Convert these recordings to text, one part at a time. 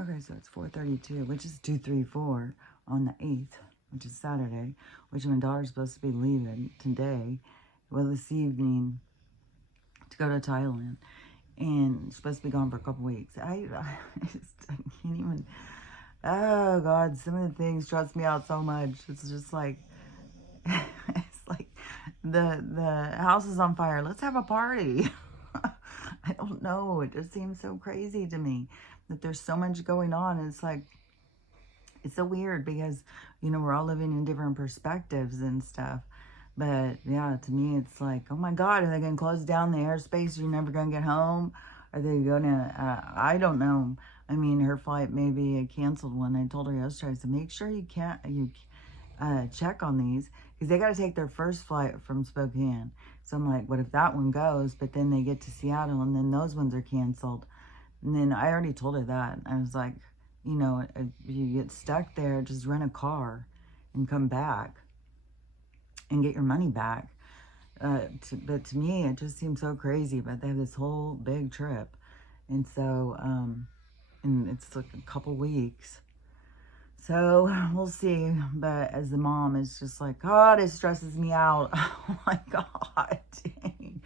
Okay, so it's 4:32, which is 2:34 on the 8th, which is Saturday, which my daughter's supposed to be leaving today, well, this evening, to go to Thailand. And she's supposed to be gone for a couple weeks. I can't even, oh God, some of the things stress me out so much. It's just like, it's like the house is on fire. Let's have a party. I don't know. It just seems so crazy to me that there's so much going on. It's like, it's so weird because, you know, we're all living in different perspectives and stuff. But yeah, to me, it's like, oh my God, are they going to close down the airspace? You're never going to get home? Are they going to, I don't know. I mean, her flight may be a canceled one. I told her yesterday, I said, make sure you check on these, because they got to take their first flight from Spokane. So I'm like, what if that one goes, but then they get to Seattle and then those ones are canceled? And then I already told her that. I was like, you know, if you get stuck there, just rent a car and come back and get your money back. But to me, it just seems so crazy. But they have this whole big trip. And so, and it's like a couple weeks. So we'll see. But as the mom, it's just like, God, it stresses me out. Oh my God, dang.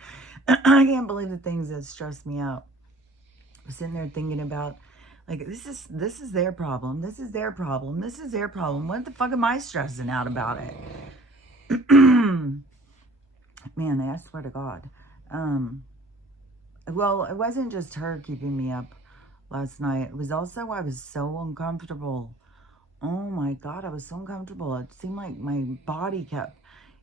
I can't believe the things that stress me out. I'm sitting there thinking about, like, this is their problem. This is their problem. This is their problem. What the fuck am I stressing out about it? Man, I swear to God. Well, it wasn't just her keeping me up last night. It was also, I was so uncomfortable. Oh my God, I was so uncomfortable. It seemed like my body kept,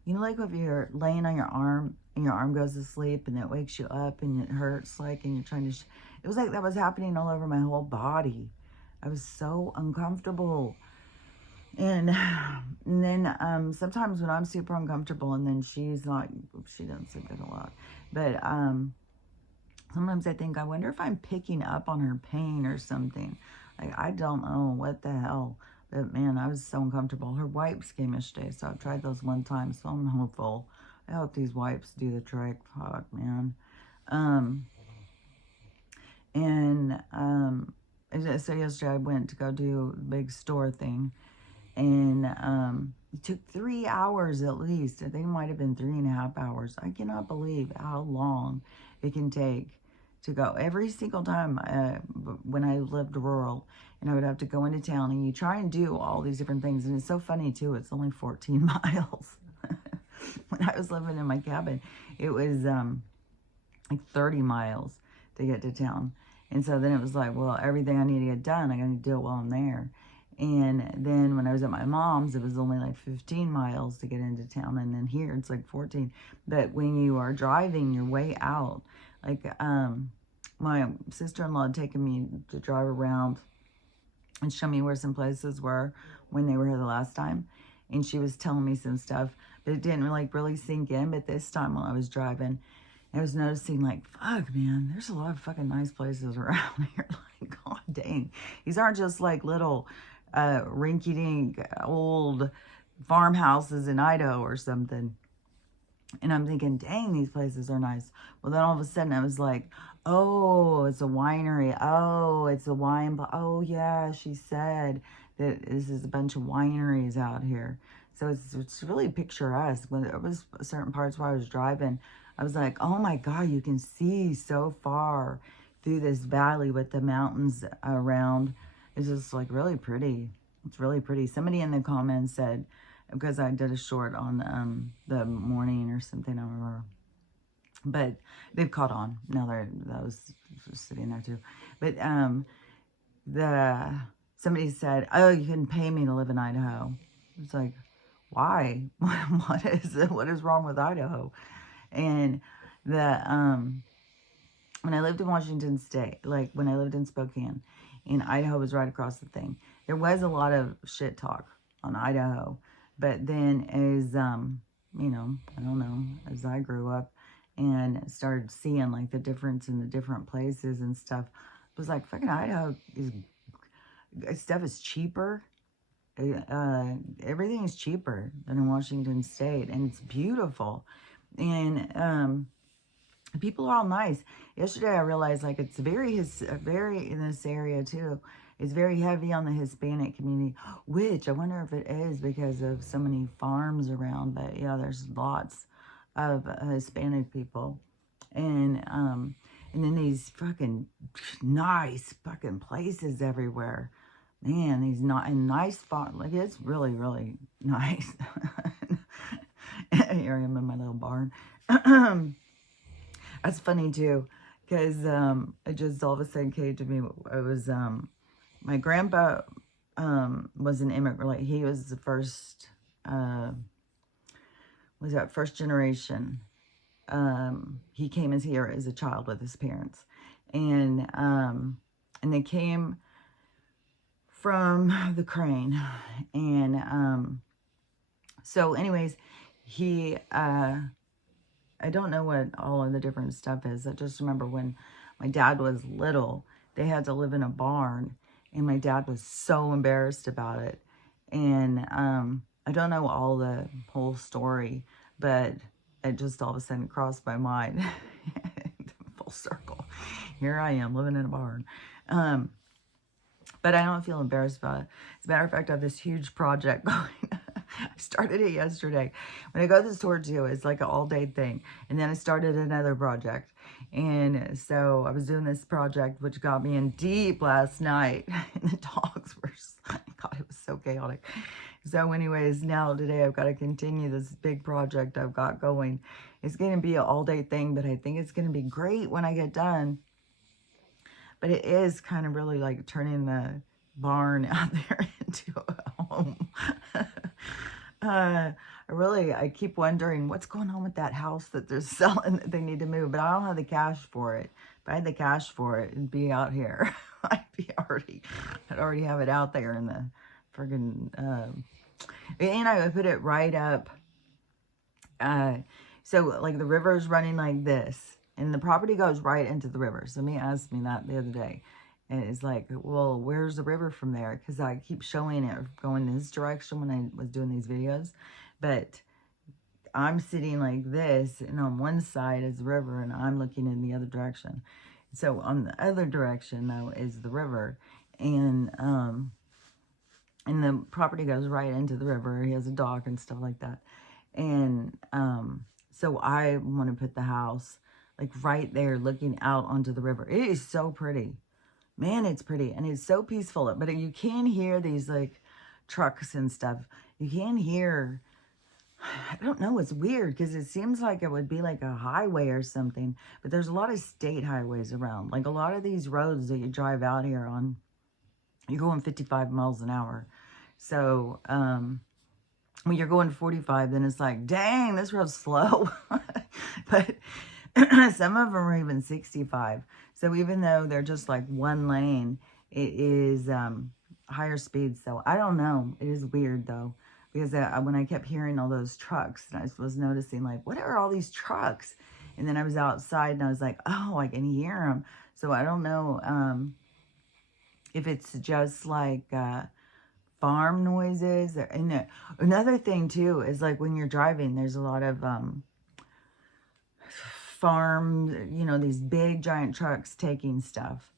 you know, like if you're laying on your arm and your arm goes to sleep and it wakes you up and it hurts, like, and you're trying to, it was like that was happening all over my whole body. I was so uncomfortable. And then sometimes when I'm super uncomfortable and then she's not, she doesn't sleep good a lot. But sometimes I think, I wonder if I'm picking up on her pain or something. Like, I don't know what the hell. But man, I was so uncomfortable. Her wipes came yesterday, so I've tried those one time, so I'm hopeful. I hope these wipes do the trick. Fuck, man. So yesterday I went to go do a big store thing. And it took 3 hours at least. I think it might have been 3.5 hours. I cannot believe how long it can take to go. Every single time when I lived rural and I would have to go into town, and you try and do all these different things. And it's so funny too, it's only 14 miles. When I was living in my cabin, it was like 30 miles to get to town. And so then it was like, well, everything I need to get done, I got to do it while I'm there. And then when I was at my mom's, it was only like 15 miles to get into town. And then here it's like 14. But when you are driving your way out, like my sister-in-law had taken me to drive around and show me where some places were when they were here the last time. And she was telling me some stuff, but it didn't like really sink in. But this time when I was driving, I was noticing, like, fuck, man, there's a lot of fucking nice places around here. Like, God dang. These aren't just like little rinky-dink old farmhouses in Idaho or something. And I'm thinking, dang, these places are nice. Well, then all of a sudden I was like, oh, it's a winery. Oh, it's a wine. Oh, yeah, she said that this is a bunch of wineries out here. So it's really picturesque. When there was certain parts where I was driving, I was like, oh my God, you can see so far through this valley with the mountains around. It's just like really pretty. It's really pretty. Somebody in the comments said, because I did a short on the morning or something, I don't remember. But they've caught on. Now that was sitting there too. But somebody said, oh, you couldn't pay me to live in Idaho. It's like, why? What is wrong with Idaho? And when I lived in Washington State, like when I lived in Spokane, and Idaho was right across the thing, there was a lot of shit talk on Idaho. But then as, you know, I don't know, as I grew up and started seeing like the difference in the different places and stuff, it was like, fucking Idaho stuff is cheaper. Everything is cheaper than in Washington State, and it's beautiful. And People are all nice. Yesterday I realized like it's very in this area too. It's very heavy on the Hispanic community, which I wonder if it is because of so many farms around. But yeah, there's lots of Hispanic people, and um, and then these fucking nice fucking places everywhere. Man, these not and nice farm, like it's really really nice. Here I am in my little barn. That's funny too, because it just all of a sudden came to me. It was my grandpa was an immigrant. Like he was the first, was that first generation. He came as here as a child with his parents, and they came from the Crane, and so anyways, he I don't know what all of the different stuff is. I just remember when my dad was little, they had to live in a barn, and my dad was so embarrassed about it. And I don't know all the whole story, but it just all of a sudden crossed my mind. Full circle. Here I am living in a barn. But I don't feel embarrassed about it. As a matter of fact, I have this huge project going. I started it yesterday. When I go this towards you, it's like an all-day thing. And then I started another project. And so I was doing this project, which got me in deep last night. And the dogs were, God, it was so chaotic. So anyways, now today I've got to continue this big project I've got going. It's going to be an all-day thing, but I think it's going to be great when I get done. But it is kind of really like turning the barn out there into a home. I keep wondering what's going on with that house that they're selling that they need to move. But I don't have the cash for it. If I had the cash for it, it'd be out here. I'd already have it out there in the friggin', and I would put it right up. So like the river's running like this. And the property goes right into the river. Somebody asked me that the other day. And it's like, well, where's the river from there? Because I keep showing it going this direction when I was doing these videos. But I'm sitting like this. And on one side is the river. And I'm looking in the other direction. So on the other direction, though, is the river. And the property goes right into the river. He has a dock and stuff like that. And so I want to put the house like right there looking out onto the river. It is so pretty. Man, it's pretty. And it's so peaceful. But you can hear these like trucks and stuff. You can hear, I don't know, it's weird because it seems like it would be like a highway or something. But there's a lot of state highways around. Like a lot of these roads that you drive out here on, you're going 55 miles an hour. So, when you're going 45, then it's like, dang, this road's slow. But some of them are even 65. So even though they're just like one lane, it is higher speed. So I don't know. It is weird though. Because when I kept hearing all those trucks, and I was noticing like, what are all these trucks? And then I was outside and I was like, oh, I can hear them. So I don't know if it's just like farm noises. And another thing too is like when you're driving, there's a lot of farm, you know, these big giant trucks taking stuff.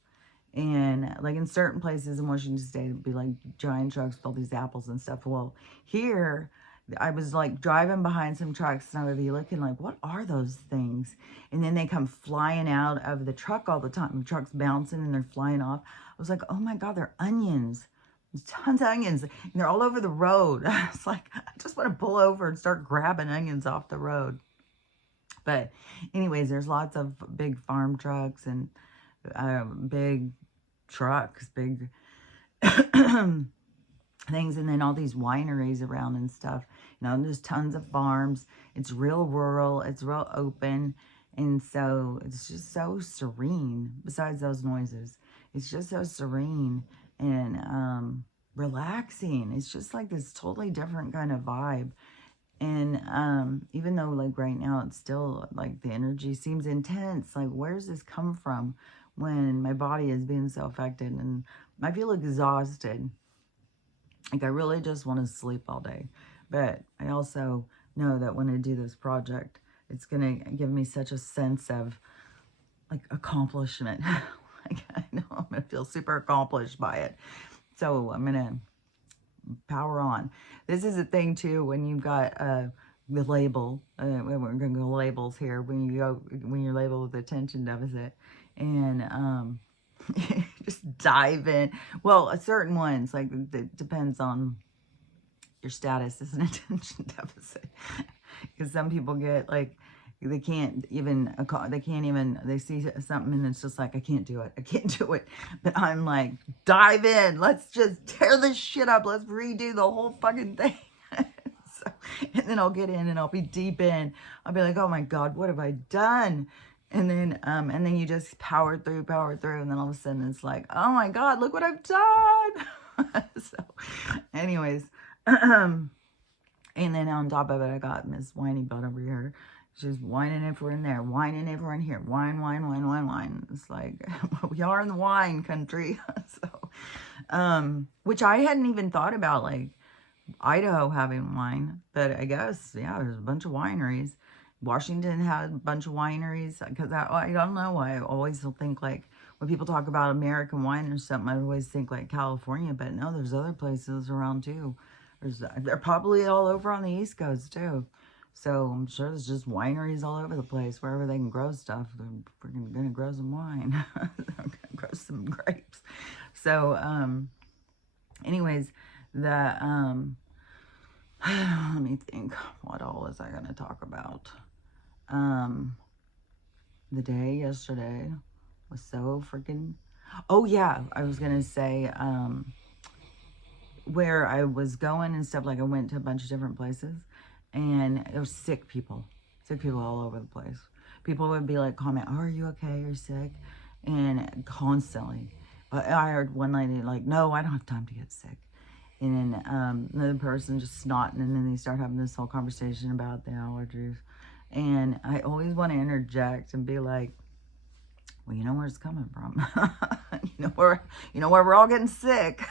And like in certain places in Washington State, it'd be like giant trucks with all these apples and stuff. Well, here I was like driving behind some trucks and I would be looking like, what are those things? And then they come flying out of the truck all the time. The truck's bouncing and they're flying off. I was like, oh my God, they're onions. There's tons of onions and they're all over the road. It's like, I just want to pull over and start grabbing onions off the road. But anyways, there's lots of big farm trucks and big trucks, big things. And then all these wineries around and stuff. You know, there's tons of farms. It's real rural. It's real open. And so it's just so serene. Besides those noises, it's just so serene and relaxing. It's just like this totally different kind of vibe. And even though like right now it's still like the energy seems intense, like where's this come from when my body is being so affected and I feel exhausted. Like I really just want to sleep all day. But I also know that when I do this project, it's going to give me such a sense of, like, accomplishment. Like, I know I'm going to feel super accomplished by it. So I'm going to power on. This is a thing, too, when you've got the label. We're going to go labels here. When you're labeled with attention deficit. And just dive in. Well, certain ones, like, it depends on your status as an attention deficit. Because some people get, like, they see something and it's just like, I can't do it. But I'm like, dive in. Let's just tear this shit up. Let's redo the whole fucking thing. So, and then I'll get in and I'll be deep in. I'll be like, oh my God, what have I done? And then you just power through. And then all of a sudden it's like, oh my God, look what I've done. So anyways, and then on top of it, I got Miss Whiny Butt over here. She's whining everyone there, whining everyone here. Wine. It's like, we are in the wine country. So, which I hadn't even thought about, like, Idaho having wine. But I guess, yeah, there's a bunch of wineries. Washington had a bunch of wineries. Because I don't know why. I always think, like, when people talk about American wine or something, I always think, like, California. But no, there's other places around, too. They're probably all over on the East Coast, too. So I'm sure there's just wineries all over the place. Wherever they can grow stuff, they're freaking going to grow some wine. They're going to grow some grapes. So, anyways, let me think. What all was I going to talk about? The day yesterday was so freaking... Oh, yeah. I was going to say... where I was going and stuff, like, I went to a bunch of different places, and there was sick people all over the place. People would be like, comment, oh, are you okay? You're sick? And constantly. But I heard one lady like, no, I don't have time to get sick. And then another person just snotting, and then they start having this whole conversation about the allergies. And I always want to interject and be like, well, you know where it's coming from. you know where we're all getting sick.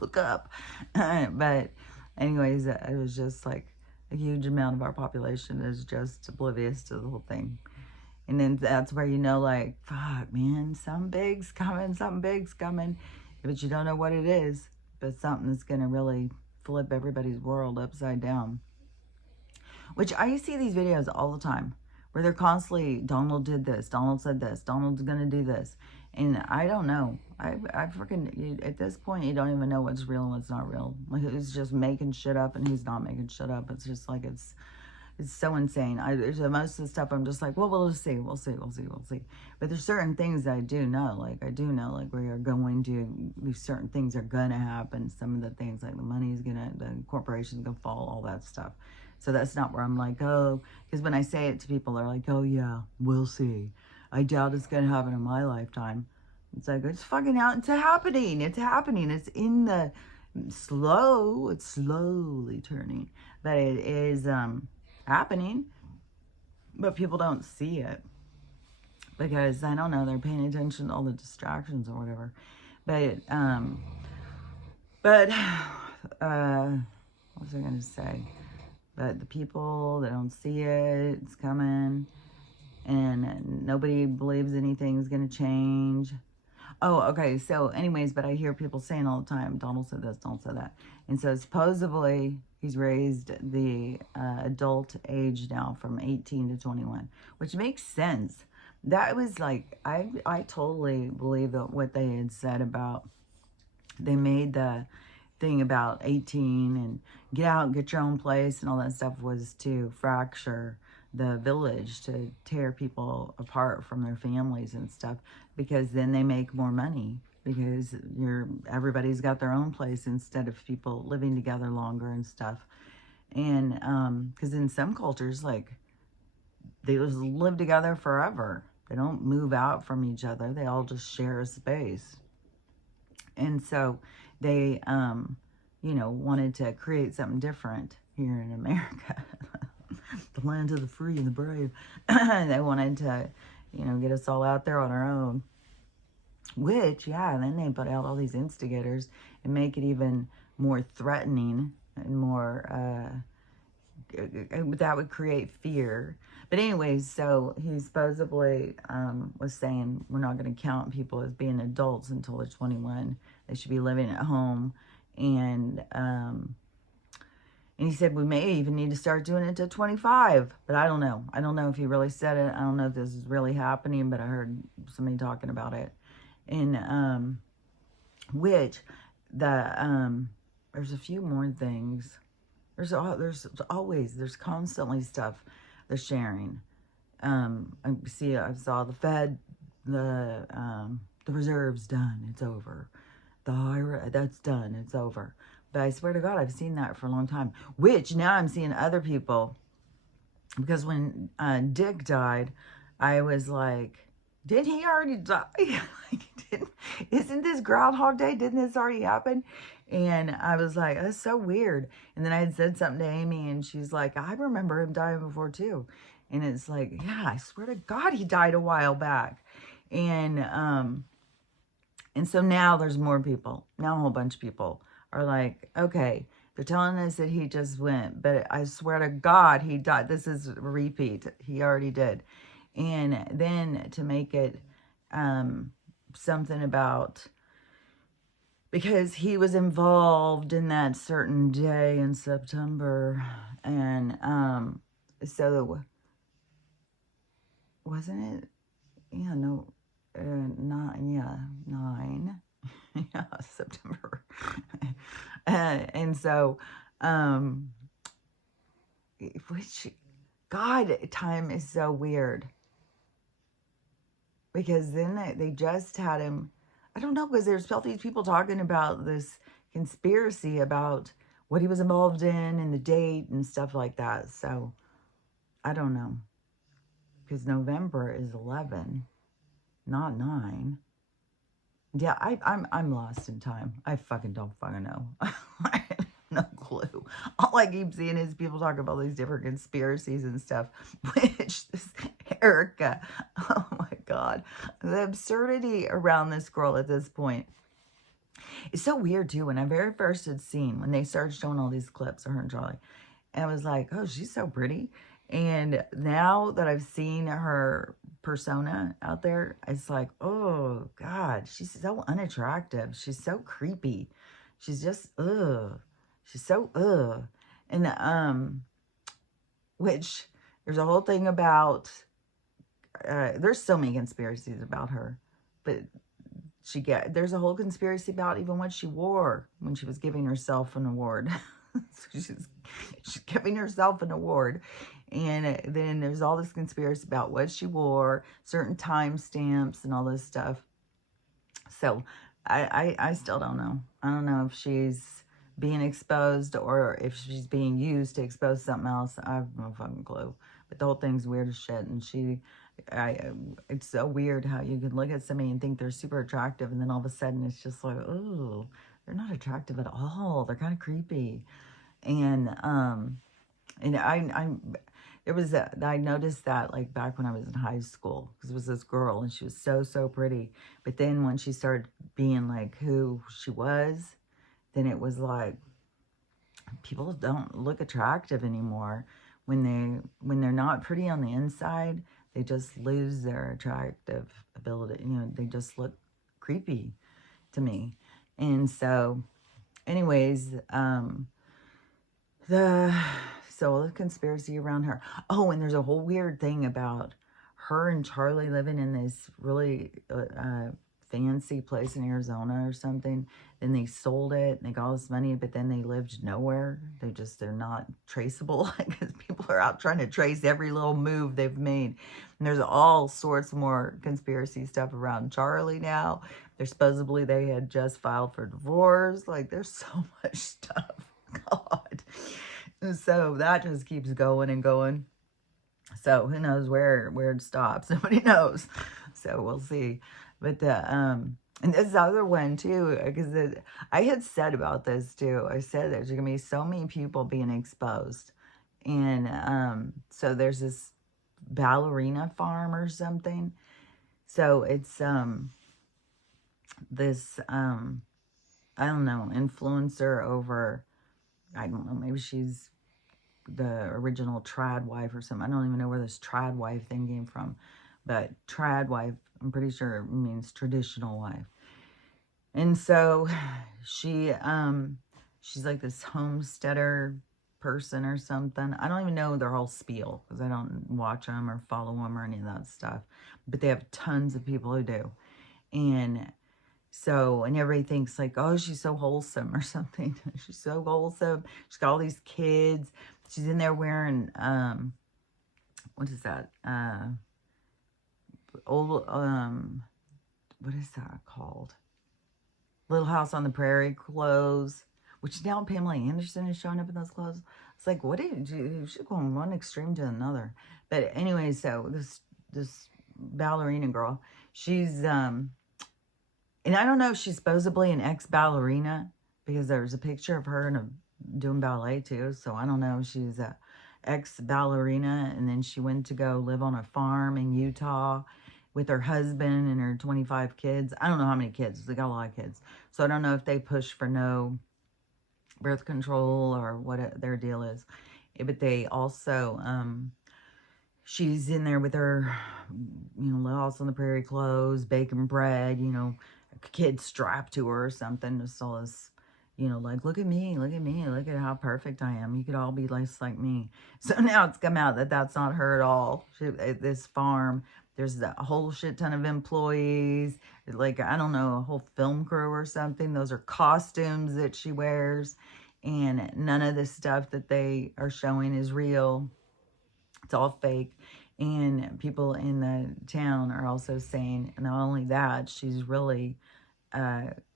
Look up. But anyways, it was just like a huge amount of our population is just oblivious to the whole thing. And then that's where you know, like, fuck, man, something big's coming. But you don't know what it is. But something that's going to really flip everybody's world upside down. Which I see these videos all the time. Where they're constantly, Donald did this, Donald said this, Donald's going to do this. And I don't know. I freaking, at this point, you don't even know what's real and what's not real. Like, who's just making shit up and who's not making shit up. It's just like, it's so insane. Most of the stuff, I'm just like, well, we'll see. But there's certain things that I do know. Like, where you're going to, these certain things are going to happen. Some of the things, like the money's going to, the corporation's going to fall, all that stuff. So that's not where I'm like, oh, because when I say it to people, they're like, oh, yeah, we'll see. I doubt it's going to happen in my lifetime. It's like, it's fucking out. It's happening. It's in the it's slowly turning. But it is happening. But people don't see it. Because, I don't know, they're paying attention to all the distractions or whatever. But what was I going to say? But the people that don't see it, it's coming. And nobody believes anything's going to change. Oh, okay. So anyways, but I hear people saying all the time, Donald said this, Donald said that. And so supposedly he's raised the adult age now from 18 to 21, which makes sense. That was like, I totally believe that what they had said about, they made the thing about 18 and get out and get your own place and all that stuff was to fracture the village, to tear people apart from their families and stuff, because then they make more money because everybody's got their own place instead of people living together longer and stuff. And because in some cultures, like, they just live together forever. They don't move out from each other. They all just share a space. And so they, wanted to create something different here in America. The land of the free and the brave. They wanted to, get us all out there on our own. Which, yeah, and then they put out all these instigators and make it even more threatening and more that would create fear. But anyways, so he supposedly was saying we're not going to count people as being adults until they're 21. They should be living at home. And he said we may even need to start doing it to 25. But I don't know. I don't know if he really said it. I don't know if this is really happening, but I heard somebody talking about it. And which there's a few more things. There's constantly stuff they're sharing. I saw the Fed, the reserve's done, it's over. That's done, it's over. But I swear to God, I've seen that for a long time. Which now I'm seeing other people, because when Dick died, I was like, did he already die? Isn't this Groundhog Day? Didn't this already happen? And I was like, that's so weird. And then I had said something to Amy, and she's like, I remember him dying before too. And it's like, yeah, I swear to God, he died a while back. And so now there's more people. Now a whole bunch of people are like, okay, they're telling us that he just went, but I swear to God, he died. This is a repeat. He already did. And then to make it something about, because he was involved in that certain day in September. And so wasn't it? Yeah, no, 9. Yeah, September. And so, which, God, time is so weird. Because then they just had him, I don't know, because there's all these people talking about this conspiracy about what he was involved in and the date and stuff like that. So, I don't know. Because November is 11, not 9. Yeah, I'm lost in time. I fucking don't fucking know. I have no clue. All I keep seeing is people talking about these different conspiracies and stuff. Which this Erica, oh my God, the absurdity around this girl at this point. It's so weird too. When I very first had seen, when they started showing all these clips of her and Charlie, and I was like, oh, she's so pretty. And now that I've seen her persona out there, it's like, oh, God, she's so unattractive. She's so creepy. She's just, ugh. She's so, ugh. And, which, there's a whole thing about, there's so many conspiracies about her. But there's a whole conspiracy about even what she wore when she was giving herself an award. So she's giving herself an award. And then there's all this conspiracy about what she wore, certain timestamps and all this stuff. So I still don't know. I don't know if she's being exposed or if she's being used to expose something else. I have no fucking clue. But the whole thing's weird as shit. And it's so weird how you can look at somebody and think they're super attractive, and then all of a sudden it's just like, oh, they're not attractive at all. They're kind of creepy. And I noticed that like back when I was in high school, because it was this girl and she was so pretty. But then when she started being like who she was, then it was like people don't look attractive anymore. When they're not pretty on the inside, they just lose their attractive ability. You know, they just look creepy to me. And so, anyways, the conspiracy around her. Oh, and there's a whole weird thing about her and Charlie living in this really fancy place in Arizona or something. Then they sold it and they got all this money, but then they lived nowhere. They're not traceable, because people are out trying to trace every little move they've made. And there's all sorts more conspiracy stuff around Charlie now. Supposedly they had just filed for divorce. Like, there's so much stuff. God. And so that just keeps going and going. So who knows where it stops? Nobody knows. So we'll see. But and this other one too, because I had said about this too. I said there's gonna be so many people being exposed, and so there's this ballerina farm or something. So it's this I don't know, influencer over, I don't know, maybe she's the original trad wife or something. I don't even know where this trad wife thing came from. But trad wife, I'm pretty sure it means traditional wife. And so she's like this homesteader person or something. I don't even know their whole spiel because I don't watch them or follow them or any of that stuff. But they have tons of people who do. And so, and everybody thinks like, oh, she's so wholesome or something. She's so wholesome. She's got all these kids. She's in there wearing, what is that? Old, what is that called? Little House on the Prairie clothes, which now Pamela Anderson is showing up in those clothes. It's like, what did you should go from one extreme to another. But anyway, so this ballerina girl, she's, and I don't know if she's supposedly an ex-ballerina because there's a picture of her doing ballet too. So I don't know if she's a ex-ballerina and then she went to go live on a farm in Utah with her husband and her 25 kids. I don't know how many kids. They got a lot of kids. So I don't know if they push for no birth control or what their deal is. But they also, she's in there with her, Little House on the Prairie clothes, baking bread, a kid strapped to her or something. Just all this, like, look at me, look at how perfect I am. You could all be less like me. So now it's come out that that's not her at all. At this farm, there's a whole shit ton of employees, like, I don't know, a whole film crew or something. Those are costumes that she wears, and none of the stuff that they are showing is real. It's all fake. And people in the town are also saying, not only that, she's really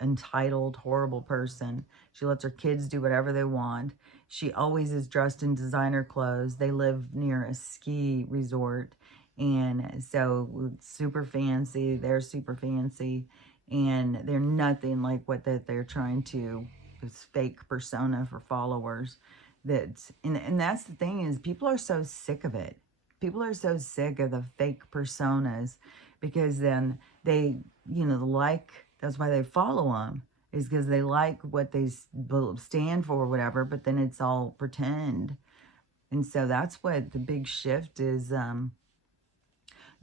entitled, horrible person. She lets her kids do whatever they want. She always is dressed in designer clothes. They live near a ski resort. And so super fancy. They're super fancy. And they're nothing like what they're trying to, this fake persona for followers. And that's the thing is people are so sick of it. People are so sick of the fake personas because then they, that's why they follow them, is because they like what they stand for or whatever, but then it's all pretend. And so that's what the big shift is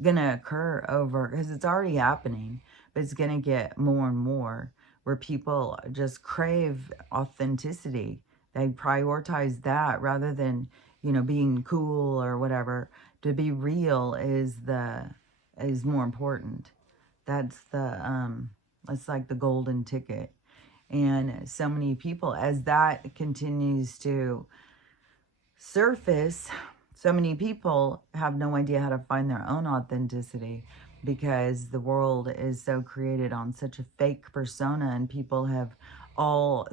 going to occur over, because it's already happening, but it's going to get more and more where people just crave authenticity. They prioritize that rather than, being cool or whatever. To be real is more important. That's it's like the golden ticket. And so many people, as that continues to surface, so many people have no idea how to find their own authenticity because the world is so created on such a fake persona, and people have all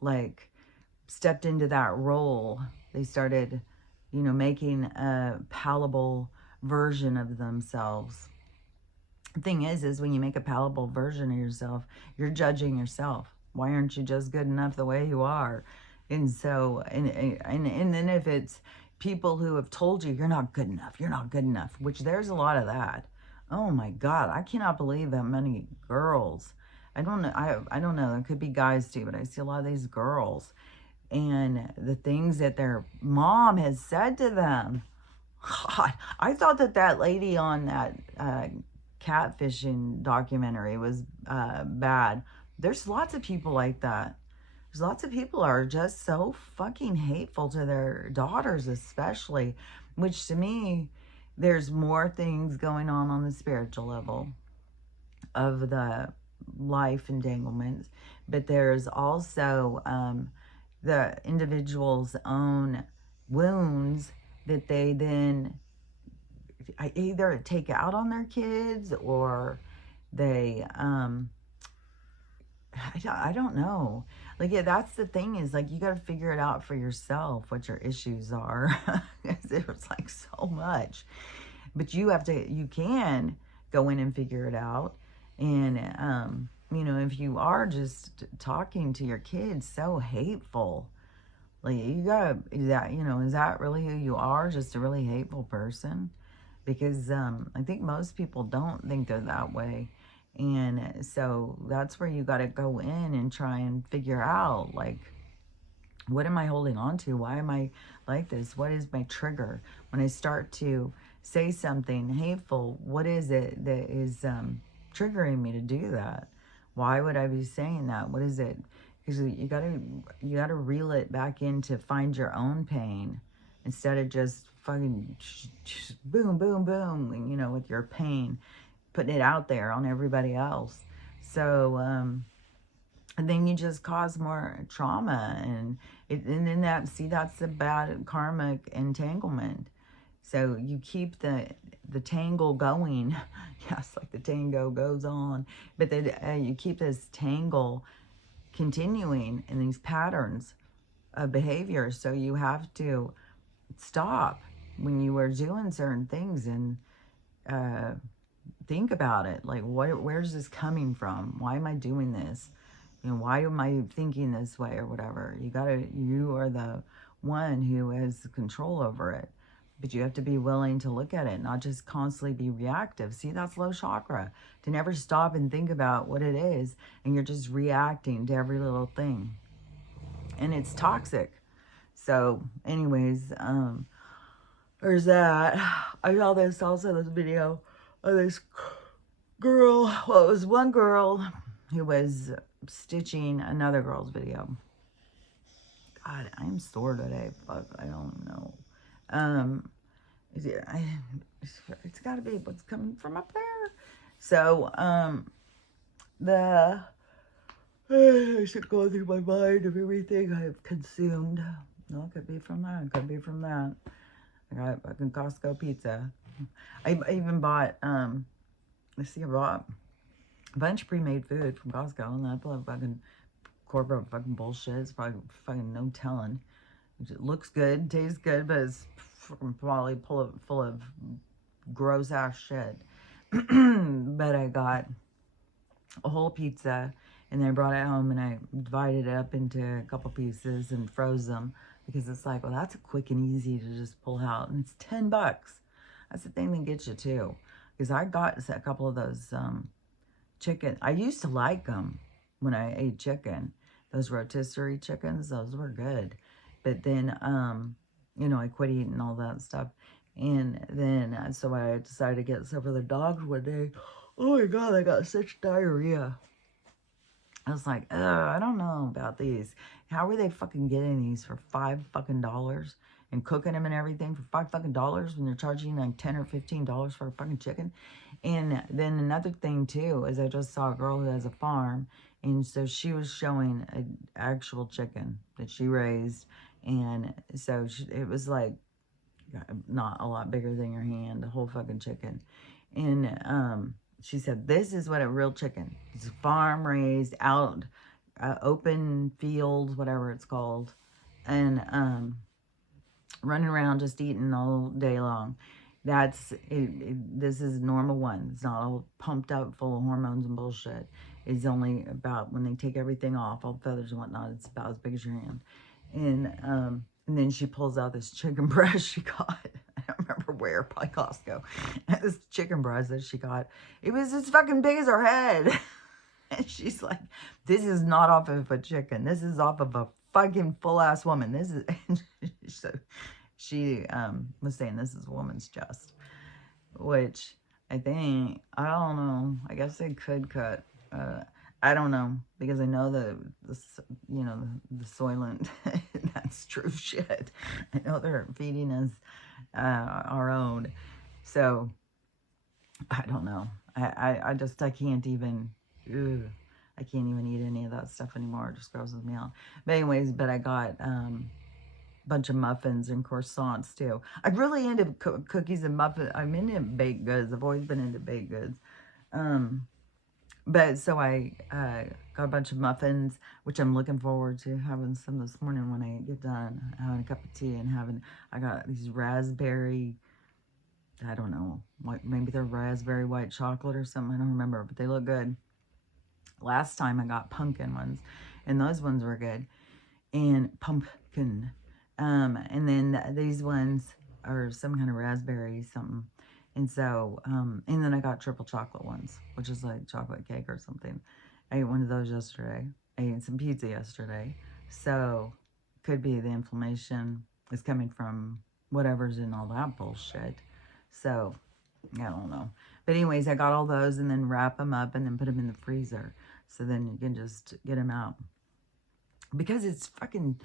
like stepped into that role. They started, making a palatable version of themselves. The thing is when you make a palatable version of yourself, you're judging yourself. Why aren't you just good enough the way you are? And so, and then if it's people who have told you you're not good enough, which there's a lot of that. Oh my God, I cannot believe that many girls. I don't know. I don't know. It could be guys too, but I see a lot of these girls and the things that their mom has said to them. God, I thought that lady on that catfishing documentary was bad. There's lots of people like that. There's lots of people are just so fucking hateful to their daughters, especially, which to me, there's more things going on the spiritual level of the life entanglements, but there's also the individual's own wounds that they then either take out on their kids or they I don't know. Like, yeah, that's the thing is, like, you got to figure it out for yourself, what your issues are. There's, like, so much. But you can go in and figure it out. And, if you are just talking to your kids so hateful, like, you got to, is that really who you are? Just a really hateful person? Because I think most people don't think they're that way. And so that's where you got to go in and try and figure out, like, What am I holding on to? Why am I like this? What is my trigger? When I start to say something hateful, what is it that is triggering me to do that? Why would I be saying that? What is it? Because you gotta reel it back in to find your own pain instead of just fucking boom, boom, boom, you know, with your pain, putting it out there on everybody else. So, and then you just cause more trauma, and then that's the bad karmic entanglement. So you keep the tangle going. Yes, like the tango goes on, but then you keep this tangle continuing in these patterns of behavior. So you have to stop when you are doing certain things and think about it. Like, where's this coming from? Why am I doing this? You know, why am I thinking this way or whatever? You are the one who has control over it. But you have to be willing to look at it, not just constantly be reactive. See, that's low chakra. To never stop and think about what it is, and you're just reacting to every little thing. And it's toxic. So, anyways, there's that. I saw this video of this girl. Well, it was one girl who was stitching another girl's video. God, I'm sore today. Fuck, I don't know. It's got to be what's coming from up there. So, I should go through my mind of everything I have consumed. No, it could be from that. It could be from that. I got fucking Costco pizza. I even bought, I bought a bunch of pre-made food from Costco, and I put fucking corporate fucking bullshit. It's probably fucking no telling. It looks good, tastes good, but it's probably full of gross ass shit. But I got a whole pizza, and then I brought it home and I divided it up into a couple pieces and froze them, because it's like, well, that's quick and easy to just pull out, and it's $10. That's the thing that gets you too, because I got a couple of those chicken. I used to like them when I ate chicken. Those rotisserie chickens, those were good. But then, you know, I quit eating all that stuff. And then, so I decided to get some for the dogs one day. Oh my God, I got such diarrhea. I was like, ugh, I don't know about these. How are they fucking getting these for $5 and cooking them and everything for $5 when they're charging like $10 or $15 for a fucking chicken? And then another thing too is I just saw a girl who has a farm, and so she was showing an actual chicken that she raised, and so it was like not a lot bigger than your hand, the whole fucking chicken. And she said, this is what a real chicken. It's farm raised, out, open field, whatever it's called. And running around just eating all day long. That's it. This is a normal one. It's not all pumped up full of hormones and bullshit. It's only about, when they take everything off, all the feathers and whatnot, it's about as big as your hand. And then she pulls out this chicken breast she got. I don't remember where, probably Costco. This chicken breast that she got, it was as fucking big as her head. And she's like, this is not off of a chicken. This is off of a fucking full-ass woman. This is, so she was saying this is a woman's chest, which I think, I don't know, I guess they could cut. I don't know, because I know the you know, the Soylent, that's true shit. I know they're feeding us our own. So, I don't know. I can't even, ugh, I can't even eat any of that stuff anymore. It just grosses me out. But anyways, but I got a bunch of muffins and croissants too. I'm really into cookies and muffins. I'm into baked goods. I've always been into baked goods. But so I got a bunch of muffins, which I'm looking forward to having some this morning when I get done having a cup of tea and I got these raspberry, I don't know, maybe they're raspberry white chocolate or something. I don't remember, but they look good. Last time I got pumpkin ones, and those ones were good. And pumpkin. And then these ones are some kind of raspberry something. And so, and then I got triple chocolate ones, which is like chocolate cake or something. I ate one of those yesterday. I ate some pizza yesterday. So, could be the inflammation is coming from whatever's in all that bullshit. So, I don't know. But anyways, I got all those and then wrap them up and then put them in the freezer. So then you can just get them out. Because it's fucking,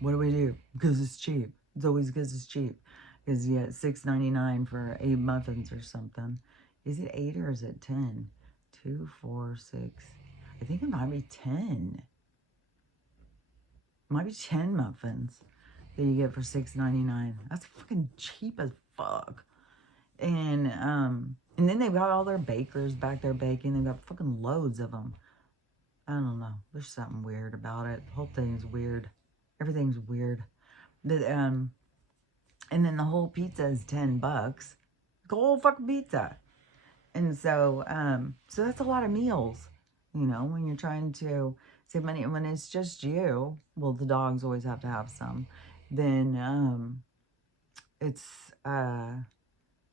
what do we do? Because it's cheap. It's always because it's cheap. Because you get $6.99 for 8 muffins or something. Is it 8 or is it 10? 2, 4, 6. I think it might be 10. It might be 10 muffins that you get for $6.99. That's fucking cheap as fuck. And then they've got all their bakers back there baking. They've got fucking loads of them. I don't know. There's something weird about it. The whole thing's weird. Everything's weird. And then the whole pizza is $10. The whole fucking pizza. And so, so that's a lot of meals. You know, when you're trying to save money. When it's just you, well, the dogs always have to have some. Then it's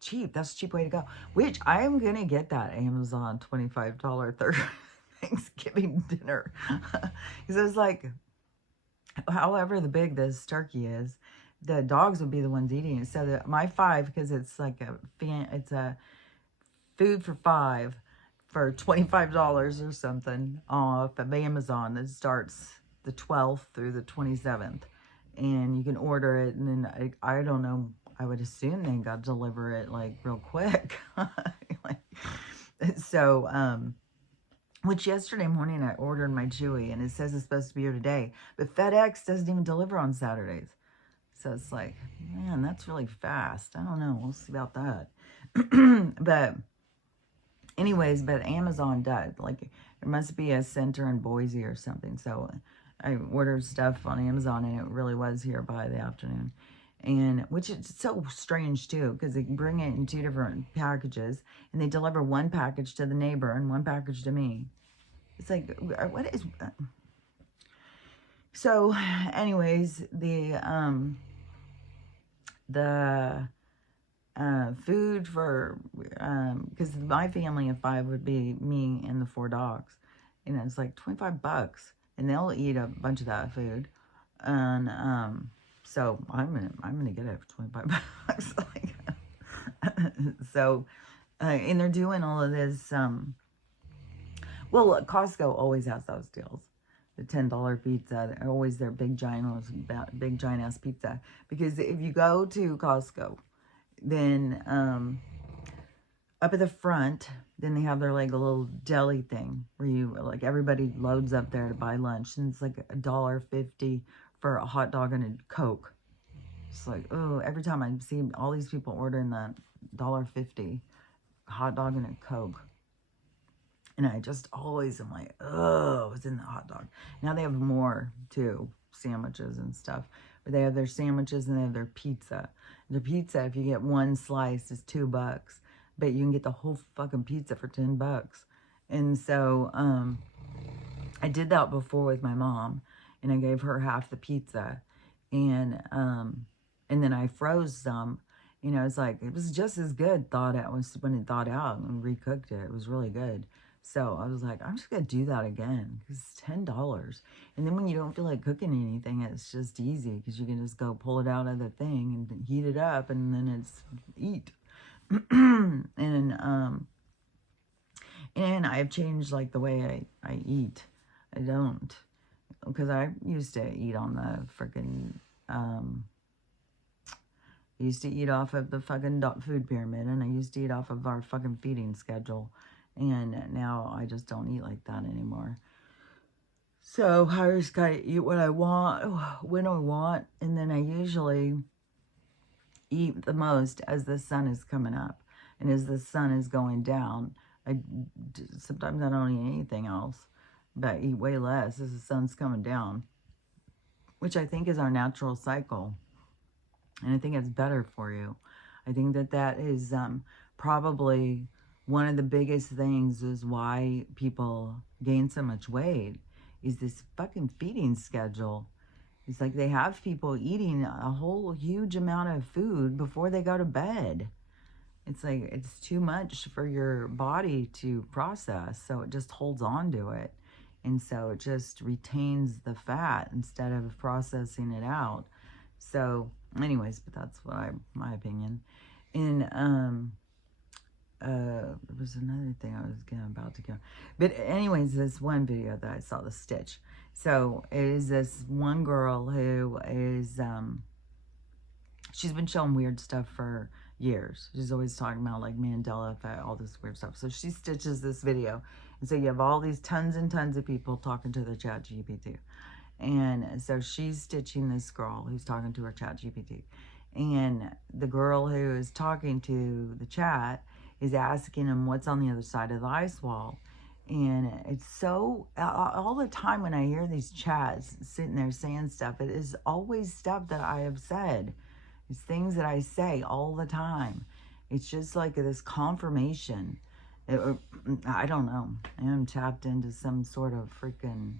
cheap. That's a cheap way to go. Which I am gonna get that Amazon $25 Thanksgiving dinner because it's like, however the big this turkey is, the dogs would be the ones eating it. So my 5, because it's like it's a food for 5 for $25 or something off of Amazon. That starts the 12th through the 27th, and you can order it. And then I don't know. I would assume they got to deliver it like real quick. So, which yesterday morning I ordered my Chewy and it says it's supposed to be here today, but FedEx doesn't even deliver on Saturdays. So it's like, man, that's really fast. I don't know. We'll see about that. But anyways, but Amazon does. Like, there must be a center in Boise or something. So I ordered stuff on Amazon and it really was here by the afternoon. And which is so strange too, because they bring it in 2 different packages and they deliver one package to the neighbor and one package to me. It's like, what is... So anyways, the food for, because my family of 5 would be me and the 4 dogs, and it's like $25, and they'll eat a bunch of that food. And so I'm gonna get it for $25. Like, so and they're doing all of this. Well, Costco always has those deals. The $10 pizza, they're always their big giant ass pizza. Because if you go to Costco, then up at the front, then they have their like a little deli thing where you like everybody loads up there to buy lunch, and it's like $1.50 for a hot dog and a Coke. It's like, oh, every time I see all these people ordering that $1.50 hot dog and a Coke. And I just always am like, oh, it's in the hot dog. Now they have more, too, sandwiches and stuff. But they have their sandwiches and they have their pizza. The pizza, if you get one slice, is $2. But you can get the whole fucking pizza for $10. And so I did that before with my mom. And I gave her half the pizza. And then I froze some. You know, it's like, it was just as good when it thawed out and recooked it. It was really good. So I was like, I'm just going to do that again because it's $10. And then when you don't feel like cooking anything, it's just easy because you can just go pull it out of the thing and heat it up and then it's eat. And I've changed like the way I eat. I don't, because I used to eat on the freaking, I used to eat off of the fucking food pyramid, and I used to eat off of our fucking feeding schedule. And now I just don't eat like that anymore. So I just gotta eat what I want, when I want. And then I usually eat the most as the sun is coming up. And as the sun is going down, sometimes I don't eat anything else. But I eat way less as the sun's coming down. Which I think is our natural cycle. And I think it's better for you. I think that is probably one of the biggest things is why people gain so much weight is this fucking feeding schedule. It's like they have people eating a whole huge amount of food before they go to bed. It's like it's too much for your body to process, so it just holds on to it. And so it just retains the fat instead of processing it out. So anyways, but that's what my opinion. And there was another thing I was about to go. But anyways, this one video that I saw, the stitch. So it is this one girl who is, she's been showing weird stuff for years. She's always talking about like Mandela effect, all this weird stuff. So she stitches this video. And so you have all these tons and tons of people talking to the chat GPT. And so she's stitching this girl who's talking to her chat GPT. And the girl who is talking to the chat is asking him what's on the other side of the ice wall. And it's so, all the time when I hear these chats sitting there saying stuff, it is always stuff that I have said. It's things that I say all the time. It's just like this confirmation. I don't know. I am tapped into some sort of freaking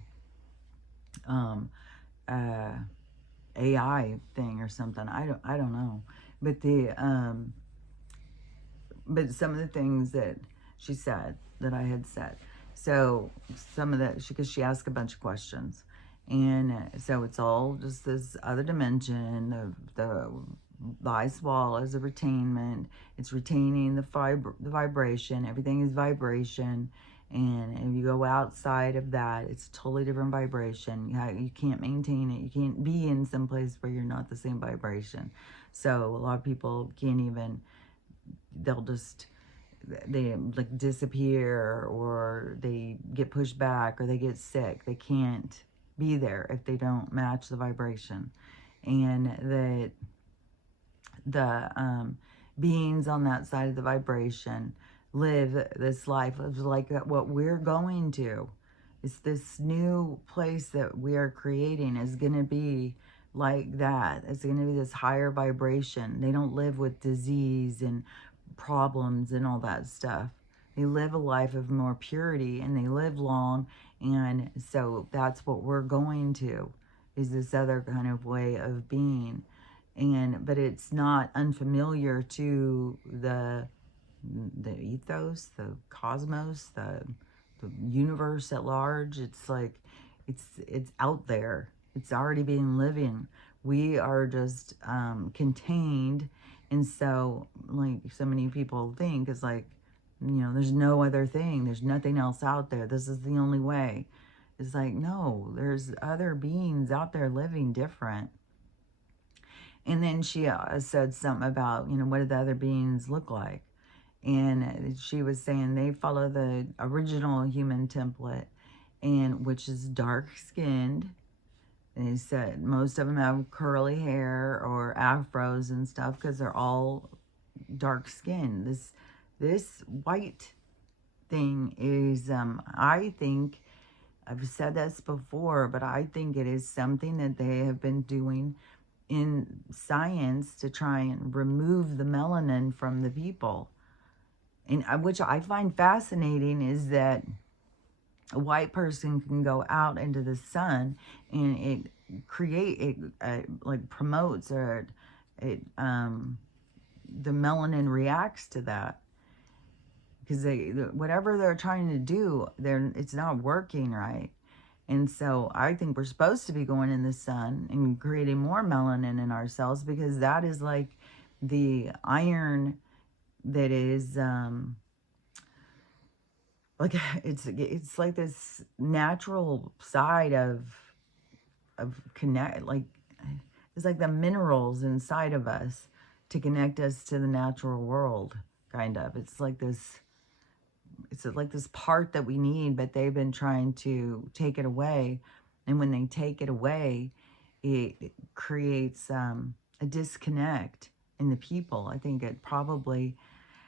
AI thing or something. I don't know. But but some of the things that she said that I had said. So some of that, because she asked a bunch of questions. And so it's all just this other dimension. The ice wall is a retainment. It's retaining the vibration. Everything is vibration. And if you go outside of that, it's a totally different vibration. You can't maintain it. You can't be in some place where you're not the same vibration. So a lot of people can't even, they like disappear, or they get pushed back, or they get sick. They can't be there if they don't match the vibration. And that the beings on that side of the vibration live this life of like what we're going to. It's this new place that we are creating is going to be like that. It's going to be this higher vibration. They don't live with disease and problems and all that stuff. They live a life of more purity, and they live long. And so that's what we're going to, is this other kind of way of being. But it's not unfamiliar to the ethos, the cosmos, the universe at large. It's like it's out there. It's already being living. We are just contained. And so, like, so many people think, it's like, there's no other thing. There's nothing else out there. This is the only way. It's like, no, there's other beings out there living different. And then she said something about, what do the other beings look like? And she was saying they follow the original human template, and which is dark-skinned. And he said most of them have curly hair or afros and stuff because they're all dark-skinned. This white thing is, I think, I've said this before, but I think it is something that they have been doing in science to try and remove the melanin from the people. And which I find fascinating is that a white person can go out into the sun and like promotes, or the melanin reacts to that, because whatever they're trying to do, it's not working right. And so I think we're supposed to be going in the sun and creating more melanin in our cells, because that is like the iron that is like it's like this natural side of connect, like it's like the minerals inside of us to connect us to the natural world, kind of. It's like this part that we need, but they've been trying to take it away. And when they take it away, it creates a disconnect in the people. I think it probably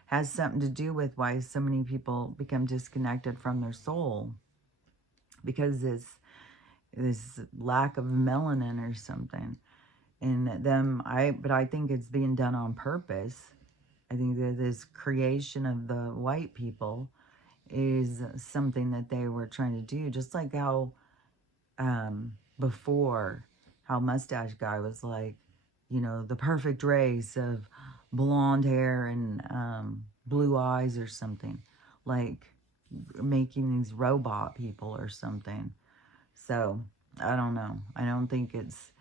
has something to do with why so many people become disconnected from their soul, because this lack of melanin or something in them. But I think it's being done on purpose. I think that this creation of the white people is something that they were trying to do, just like how before, how Mustache Guy was like, the perfect race of blonde hair and blue eyes or something. Like, making these robot people or something. So I don't know. I don't think it's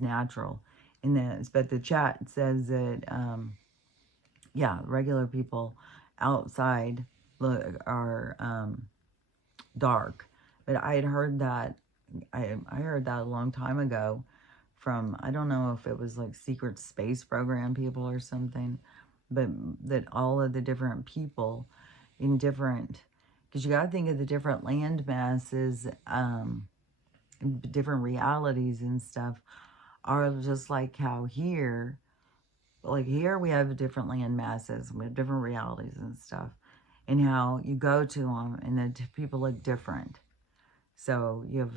natural in this. But the chat says that yeah, regular people outside are dark. But I had heard that I heard that a long time ago from, I don't know if it was like secret space program people or something, but that all of the different people in different, because you got to think of the different land masses, different realities and stuff, are just like how here, like here we have different land masses, we have different realities and stuff, and how you go to them and the people look different. So you have,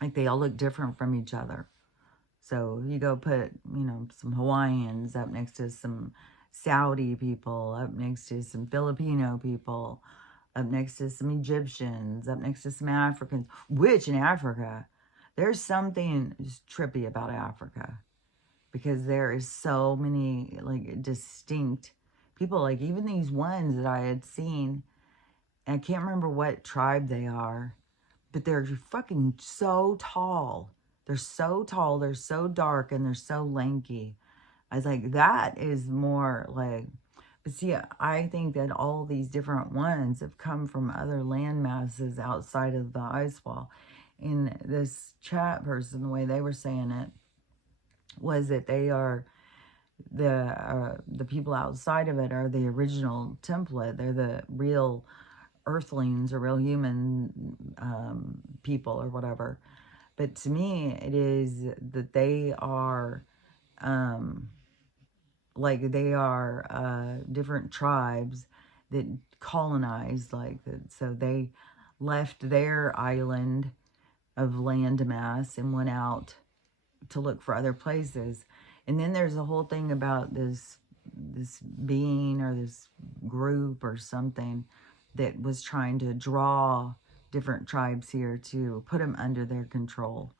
like they all look different from each other. So you go put, some Hawaiians up next to some Saudi people, up next to some Filipino people, up next to some Egyptians, up next to some Africans, which in Africa, there's something just trippy about Africa because there is so many like distinct people, like even these ones that I had seen, and I can't remember what tribe they are, but they're fucking so tall. They're so tall, they're so dark, and they're so lanky. I was like, that is more like, but see, I think that all these different ones have come from other land masses outside of the ice wall. And this chat person, the way they were saying it, was that they are the people outside of it are the original template. They're the real earthlings or real human people or whatever. But to me, it is that they are, like they are different tribes that colonized like that. So they left their island of landmass and went out to look for other places. And then there's a whole thing about this being or this group or something that was trying to draw different tribes here to put them under their control.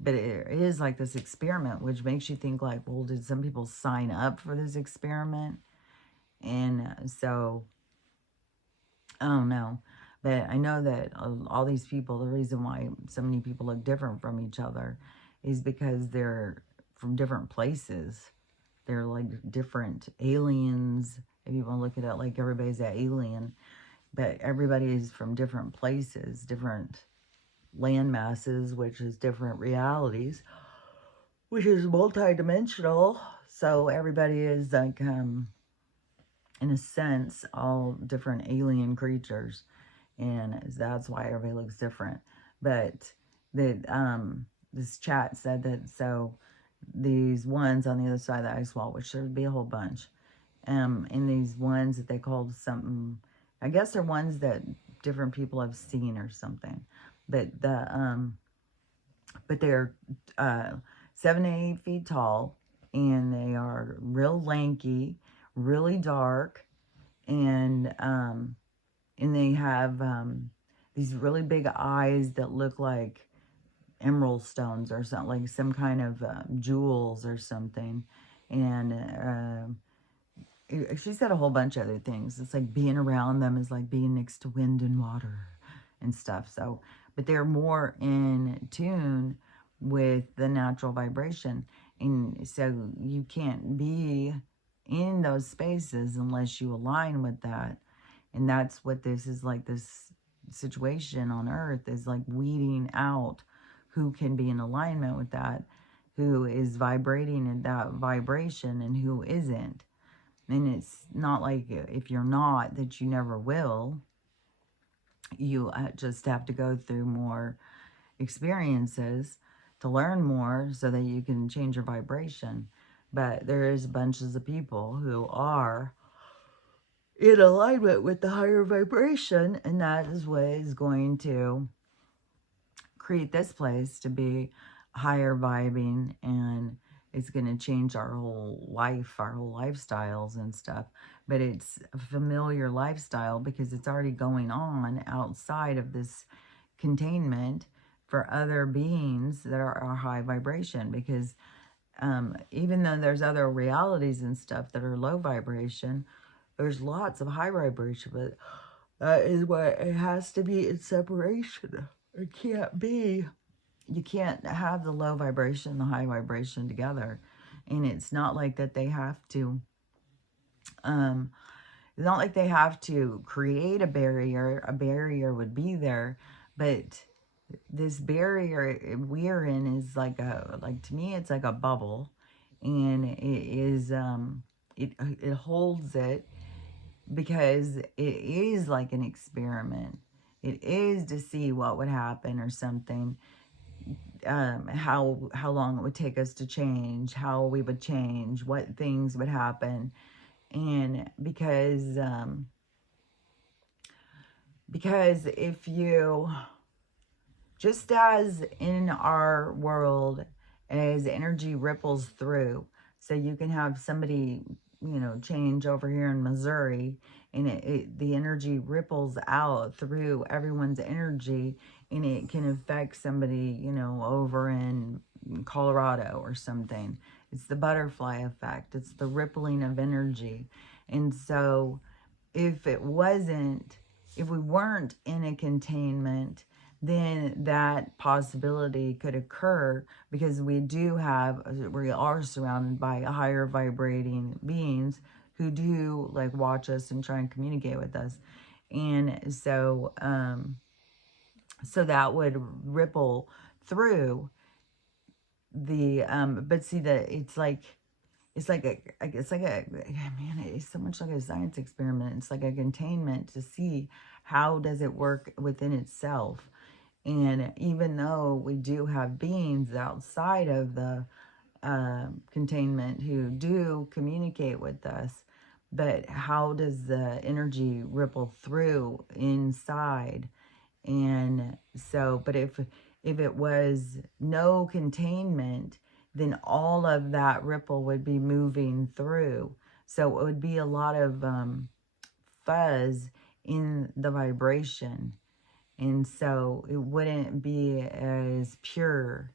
But it is like this experiment, which makes you think like, well, did some people sign up for this experiment? And so, I don't know. But I know that all these people, the reason why so many people look different from each other is because they're from different places. They're like different aliens. If you want to look at it like everybody's an alien, but everybody is from different places, different land masses, which is different realities, which is multidimensional. So everybody is like, in a sense, all different alien creatures. And that's why everybody looks different. But that this chat said that, so these ones on the other side of the ice wall, which there would be a whole bunch, and these ones that they called something, I guess they're ones that different people have seen or something, but they're 7 to 8 feet tall, and they are real lanky, really dark, and they have these really big eyes that look like emerald stones or something, like some kind of jewels or something. And she said a whole bunch of other things. It's like being around them is like being next to wind and water and stuff. So, but they're more in tune with the natural vibration. And so you can't be in those spaces unless you align with that. And that's what this is like, this situation on earth is like weeding out who can be in alignment with that, who is vibrating in that vibration and who isn't. And it's not like if you're not, that you never will. You just have to go through more experiences to learn more so that you can change your vibration. But there is bunches of people who are in alignment with the higher vibration, and that is what is going to create this place to be higher vibing, and it's going to change our whole life, our whole lifestyles and stuff. But it's a familiar lifestyle because it's already going on outside of this containment for other beings that are high vibration. Because even though there's other realities and stuff that are low vibration, There's lots of high vibration, but that is what it has to be in separation. It can't be. You can't have the low vibration and the high vibration together. And it's not like that they have to, it's not like they have to create a barrier. A barrier would be there, but this barrier we're in is like to me, it's like a bubble, and it is, it holds it because it is like an experiment. It is to see what would happen or something. How long it would take us to change, how we would change, what things would happen. And because if you, just as in our world, as energy ripples through, so you can have somebody, change over here in Missouri, and the energy ripples out through everyone's energy, and it can affect somebody, over in Colorado or something. It's the butterfly effect. It's the rippling of energy. And so if we weren't in a containment, then that possibility could occur, because we are surrounded by higher vibrating beings who do like watch us and try and communicate with us. And so, so that would ripple through the, but see that it's like man, it's so much like a science experiment. It's like a containment to see how does it work within itself. And even though we do have beings outside of the containment who do communicate with us, but how does the energy ripple through inside? And so, but if it was no containment, then all of that ripple would be moving through. So it would be a lot of fuzz in the vibration. And so it wouldn't be as pure.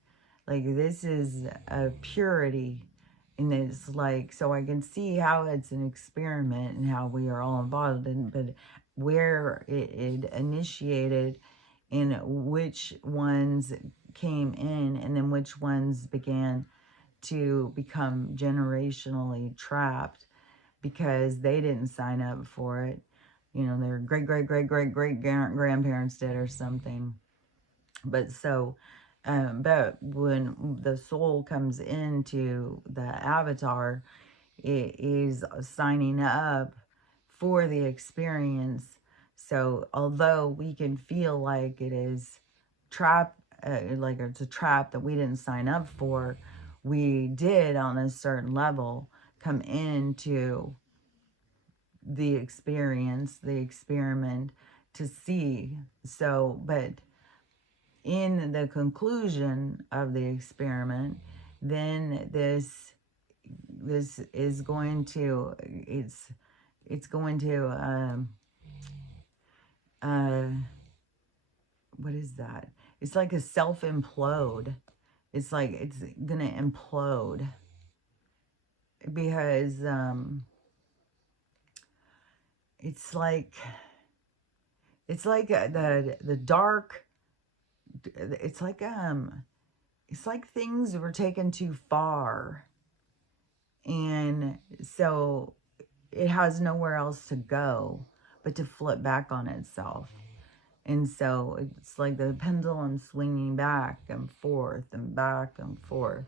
Like, this is a purity. And it's like, so I can see how it's an experiment and how we are all involved in, but where it initiated and which ones came in, and then which ones began to become generationally trapped because they didn't sign up for it. Their great grandparents did or something. But so, but when the soul comes into the avatar, it is signing up for the experience. So although we can feel like it is trap, like it's a trap that we didn't sign up for, we did on a certain level come into the experience, the experiment, to see. So, but in the conclusion of the experiment, then this is going to, it's going to what is that? It's like a self-implode. It's like it's gonna implode, because it's like the dark, it's like things were taken too far, and so it has nowhere else to go but to flip back on itself. And so it's like the pendulum swinging back and forth and back and forth.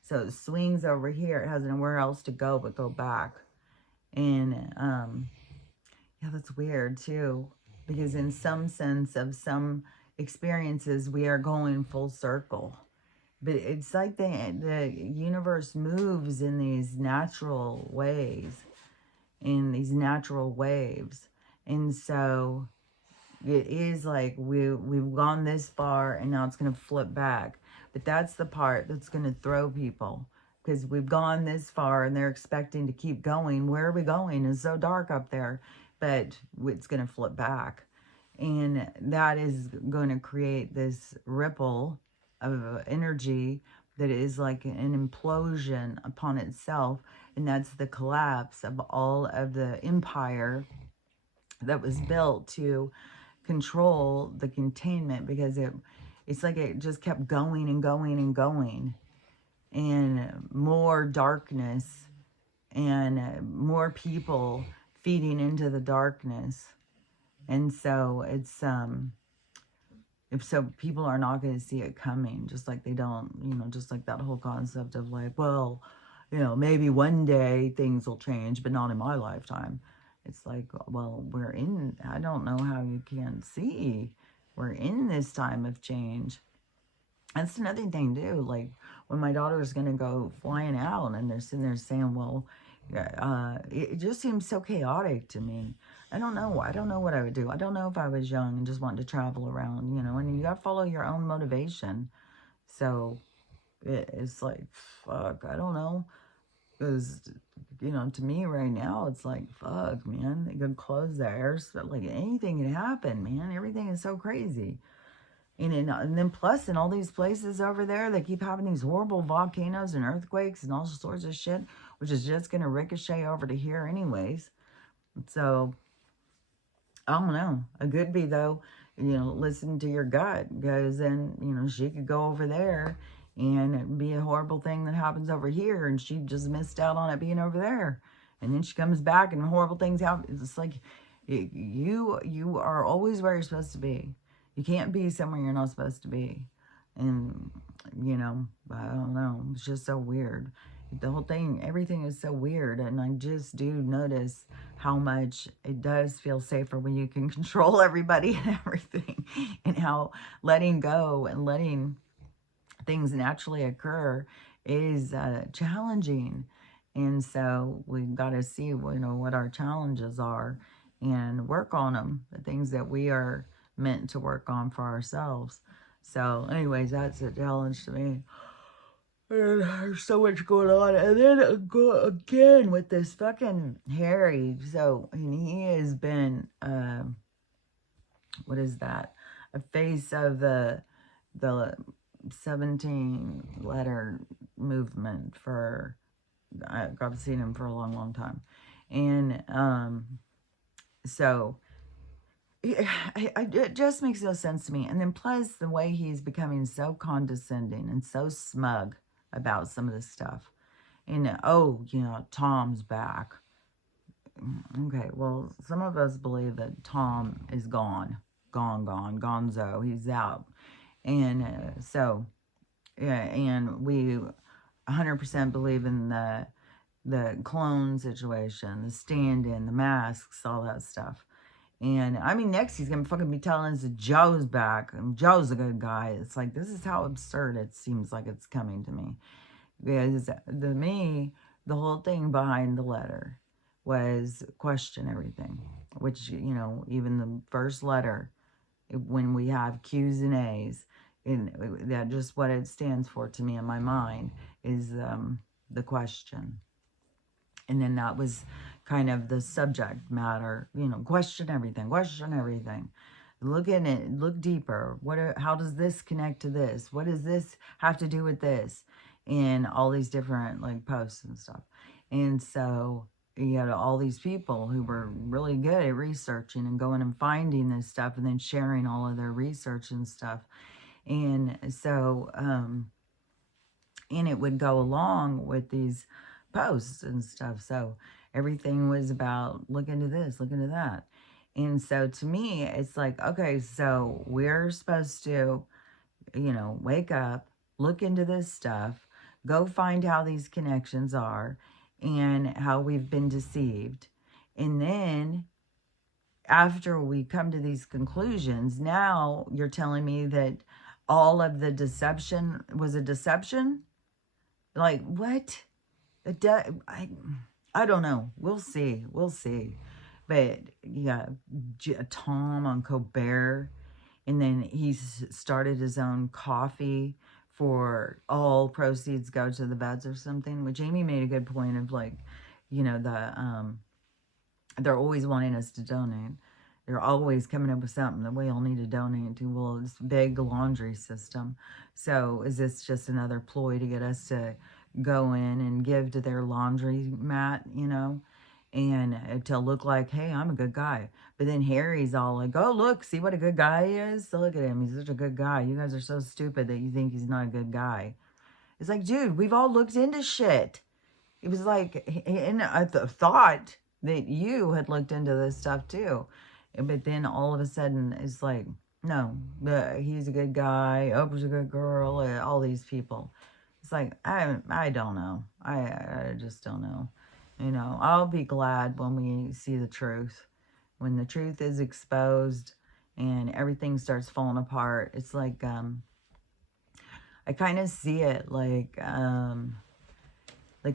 So it swings over here. It has nowhere else to go but go back. And yeah, that's weird too, because in some sense of some experiences, we are going full circle. But it's like the universe moves in these natural ways, in these natural waves. And so it is like we've gone this far, and now it's going to flip back. But that's the part that's going to throw people, because we've gone this far and they're expecting to keep going. Where are we going? It's so dark up there. But it's going to flip back. And that is going to create this ripple of energy that is like an implosion upon itself. And that's the collapse of all of the empire that was built to control the containment, because it's like it just kept going and going and going, and more darkness and more people feeding into the darkness. And so it's if so people are not going to see it coming, just like they don't, just like that whole concept of like, well, maybe one day things will change, but not in my lifetime. It's like, well, I don't know how you can't see. We're in this time of change. That's another thing too. Like when my daughter is going to go flying out and they're sitting there saying, well, it just seems so chaotic to me. I don't know. I don't know what I would do. I don't know if I was young and just wanted to travel around, and you got to follow your own motivation. So it's like, fuck, I don't know. Because, to me right now, it's like, fuck, man. They could close the air. Like anything can happen, man. Everything is so crazy. And then plus in all these places over there, they keep having these horrible volcanoes and earthquakes and all sorts of shit, which is just going to ricochet over to here anyways. So, I don't know. It could be, though, listen to your gut. Because then, she could go over there and it'd be a horrible thing that happens over here, and she just missed out on it being over there. And then she comes back and horrible things happen. It's like you are always where you're supposed to be. You can't be somewhere you're not supposed to be. And, I don't know. It's just so weird. The whole thing, everything is so weird. And I just do notice how much it does feel safer when you can control everybody and everything. And how letting go and letting things naturally occur is challenging. And so we've got to see, what our challenges are and work on them. The things that we are meant to work on for ourselves. So anyways, that's a challenge to me. And there's so much going on. And then go again with this fucking Harry. So, and he has been, what is that? A face of the 17 letter movement for, I've seen him for a long, long time. And, so, it just makes no sense to me. And then plus the way he's becoming so condescending and so smug about some of this stuff. And, Tom's back. Okay, well, some of us believe that Tom is gone, gonzo, he's out. And so, yeah, and we 100% believe in the clone situation, the stand-in, the masks, all that stuff. And, I mean, next he's going to fucking be telling us that Joe's back, and Joe's a good guy. It's like, this is how absurd it seems like it's coming to me. Because, to me, the whole thing behind the letter was question everything. Which, even the first letter, when we have Q's and A's, and that just what it stands for to me in my mind is the question. And then that was kind of the subject matter, question everything. Look in it, look deeper. How does this connect to this? What does this have to do with this? And all these different like posts and stuff. And so you had all these people who were really good at researching and going and finding this stuff and then sharing all of their research and stuff. And so, and it would go along with these posts and stuff. So everything was about look into this, look into that. And so to me, it's like, okay, so we're supposed to, wake up, look into this stuff, go find how these connections are and how we've been deceived. And then after we come to these conclusions, now you're telling me that all of the deception was a deception? Like, what? I don't know. We'll see. But yeah, Tom on Colbert, and then he started his own coffee for all proceeds go to the vets or something, which Amy made a good point of, like, they're always wanting us to donate. They're always coming up with something that we all need to donate to. Well, this big laundry system. So is this just another ploy to get us to go in and give to their laundry mat, you know, and to look like, hey, I'm a good guy. But then Harry's all like, oh, look, see what a good guy he is? So look at him. He's such a good guy. You guys are so stupid that you think he's not a good guy. It's like, dude, we've all looked into shit. It was like, and I thought that you had looked into this stuff too. But then all of a sudden, it's like, no, he's a good guy. Oprah's a good girl. All these people. It's like, I don't know. I just don't know. You know, I'll be glad when we see the truth. When the truth is exposed and everything starts falling apart. It's like, I kind of see it like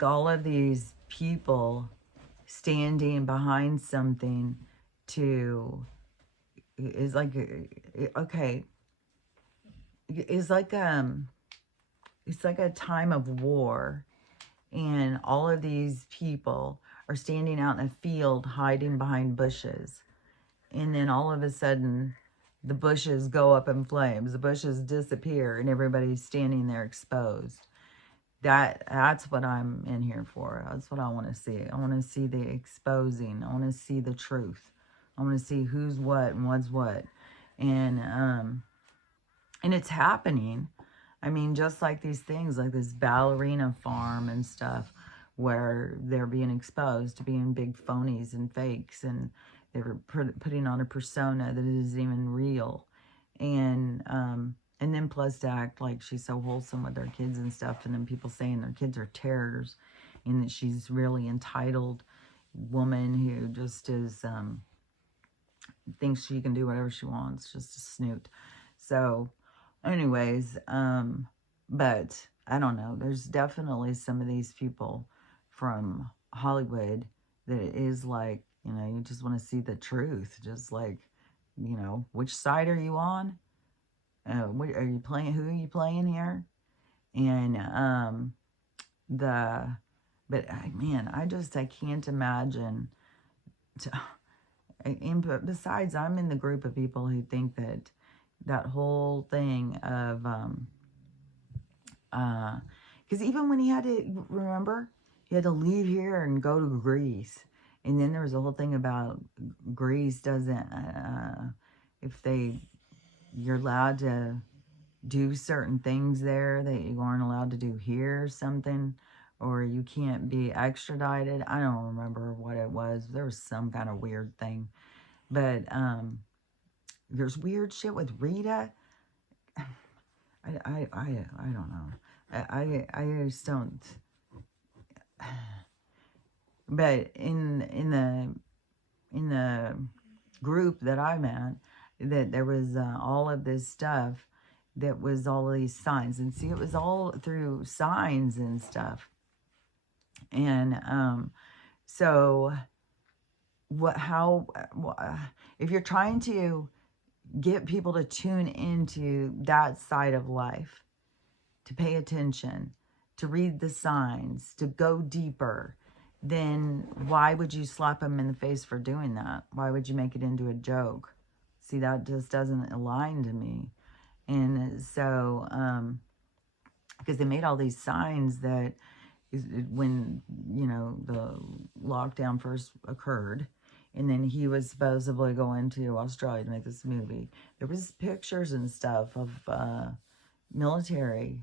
all of these people standing behind something to is like, okay, it's like a time of war, and all of these people are standing out in a field hiding behind bushes, and then all of a sudden the bushes go up in flames, the bushes disappear, and everybody's standing there exposed. That's what I'm in here for. That's what I want to see. I want to see the exposing. I want to see the truth. I want to see who's what and what's what. And it's happening. I mean, just like these things, like this ballerina farm and stuff, where they're being exposed to being big phonies and fakes, and they're putting on a persona that isn't even real. And then plus to act like she's so wholesome with her kids and stuff, and then people saying their kids are terrors, and that she's really entitled woman who just is, thinks she can do whatever she wants, just a snoot. So, anyways, but I don't know. There's definitely some of these people from Hollywood that it is like, you know, you just want to see the truth. Just like, you know, which side are you on? What are you playing? Who are you playing here? And but man, I can't imagine. And besides, I'm in the group of people who think that whole thing of because even when he had to, remember, he had to leave here and go to Greece, and then there was a whole thing about Greece doesn't if you're allowed to do certain things there that you aren't allowed to do here or something, or you can't be extradited. I don't remember what it was. There was some kind of weird thing. But there's weird shit with Rita. I don't know. I just don't. But in the group that I'm at, that there was all of this stuff, that was all of these signs, and see, it was all through signs and stuff. And so if you're trying to get people to tune into that side of life, to pay attention, to read the signs, to go deeper, then why would you slap them in the face for doing that? Why would you make it into a joke? See, that just doesn't align to me. And so, because they made all these signs that when, you know, the lockdown first occurred, and then he was supposedly going to Australia to make this movie, there was pictures and stuff of military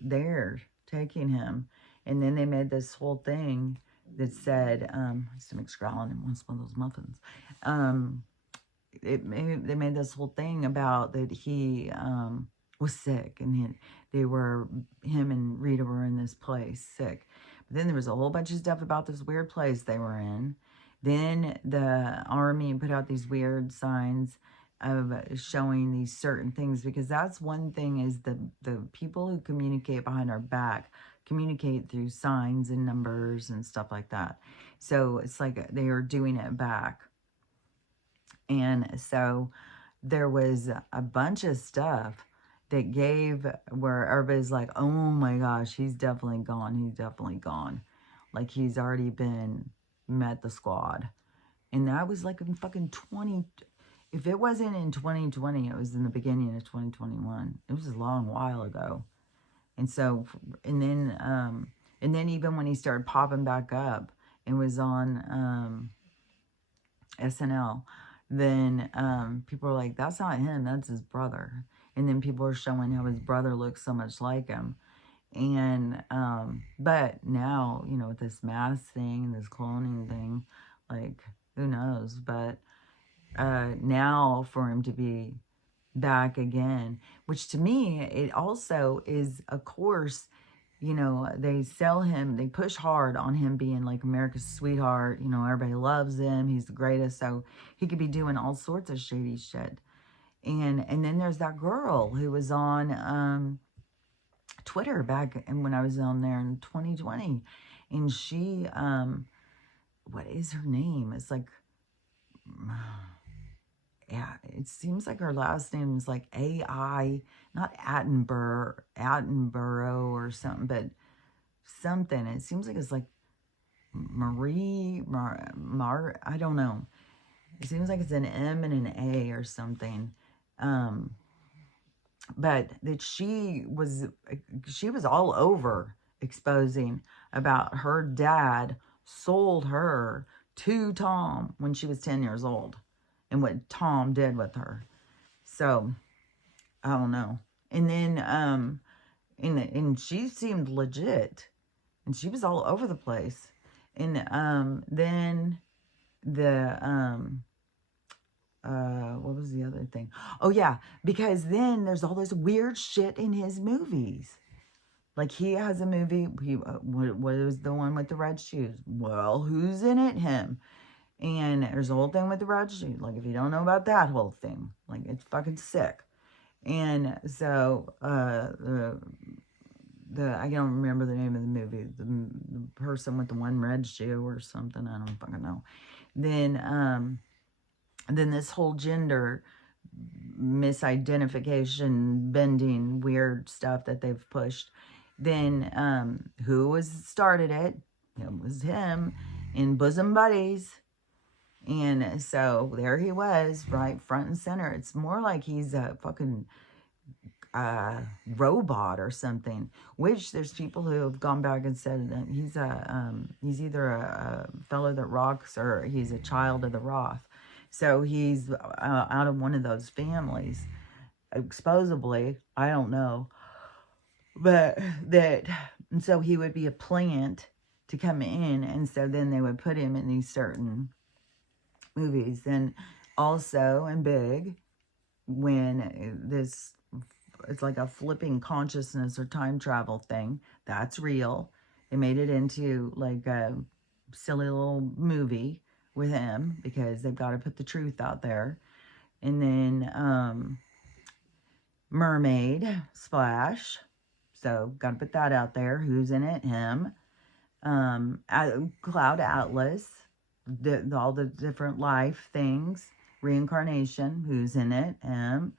there taking him. And then they made this whole thing that said, stomach's growling and wants one of those muffins. They made this whole thing about that he was sick, and him and Rita were in this place sick. But then there was a whole bunch of stuff about this weird place they were in. Then the army put out these weird signs of showing these certain things, because that's one thing, is the people who communicate behind our back communicate through signs and numbers and stuff like that. So it's like they are doing it back. And so there was a bunch of stuff that gave where everybody's like, oh my gosh, he's definitely gone. He's definitely gone. Like he's already met the squad. And that was like in fucking if it wasn't in 2020, it was in the beginning of 2021. It was a long while ago. And so, and then And then even when he started popping back up and was on SNL, then people were like, that's not him, that's his brother. And then people were showing how his brother looks so much like him. And but now, you know, with this mask thing and this cloning thing, like, who knows? But now for him to be back again, which to me, it also is, of course, you know, they sell him, they push hard on him being like America's sweetheart. You know, everybody loves him, he's the greatest, so he could be doing all sorts of shady shit. And then there's that girl who was on Twitter back and when I was on there in 2020, and she what is her name? It's like yeah, it seems like her last name is like AI, not Attenborough or something, but something. It seems like it's like I don't know. It seems like it's an M and an A or something. But that she was all over exposing about her dad sold her to Tom when she was 10 years old and what Tom did with her. So, I don't know. And then, and she seemed legit. And she was all over the place. And, then what was the other thing? Oh, yeah. Because then there's all this weird shit in his movies. Like, he has a movie. What was the one with the red shoes? Well, who's in it? Him. And there's a whole thing with the red shoes. Like, if you don't know about that whole thing, like, it's fucking sick. And so, I don't remember the name of the movie. The person with the one red shoe or something. I don't fucking know. Then this whole gender misidentification, bending, weird stuff that they've pushed. Then who started it? It was him in Bosom Buddies. And so there he was, right front and center. It's more like he's a fucking robot or something, which there's people who have gone back and said that he's either a fellow that rocks or he's a child of the Roth. So he's out of one of those families, exposably. I don't know, but and so he would be a plant to come in, and so then they would put him in these certain movies. And also in Big, when it's like a flipping consciousness or time travel thing, that's real. They made it into like a silly little movie with him because they've got to put the truth out there. And then Mermaid Splash, so got to put that out there. Who's in it? Him. Cloud Atlas, all the different life things. Reincarnation, who's in it? Him.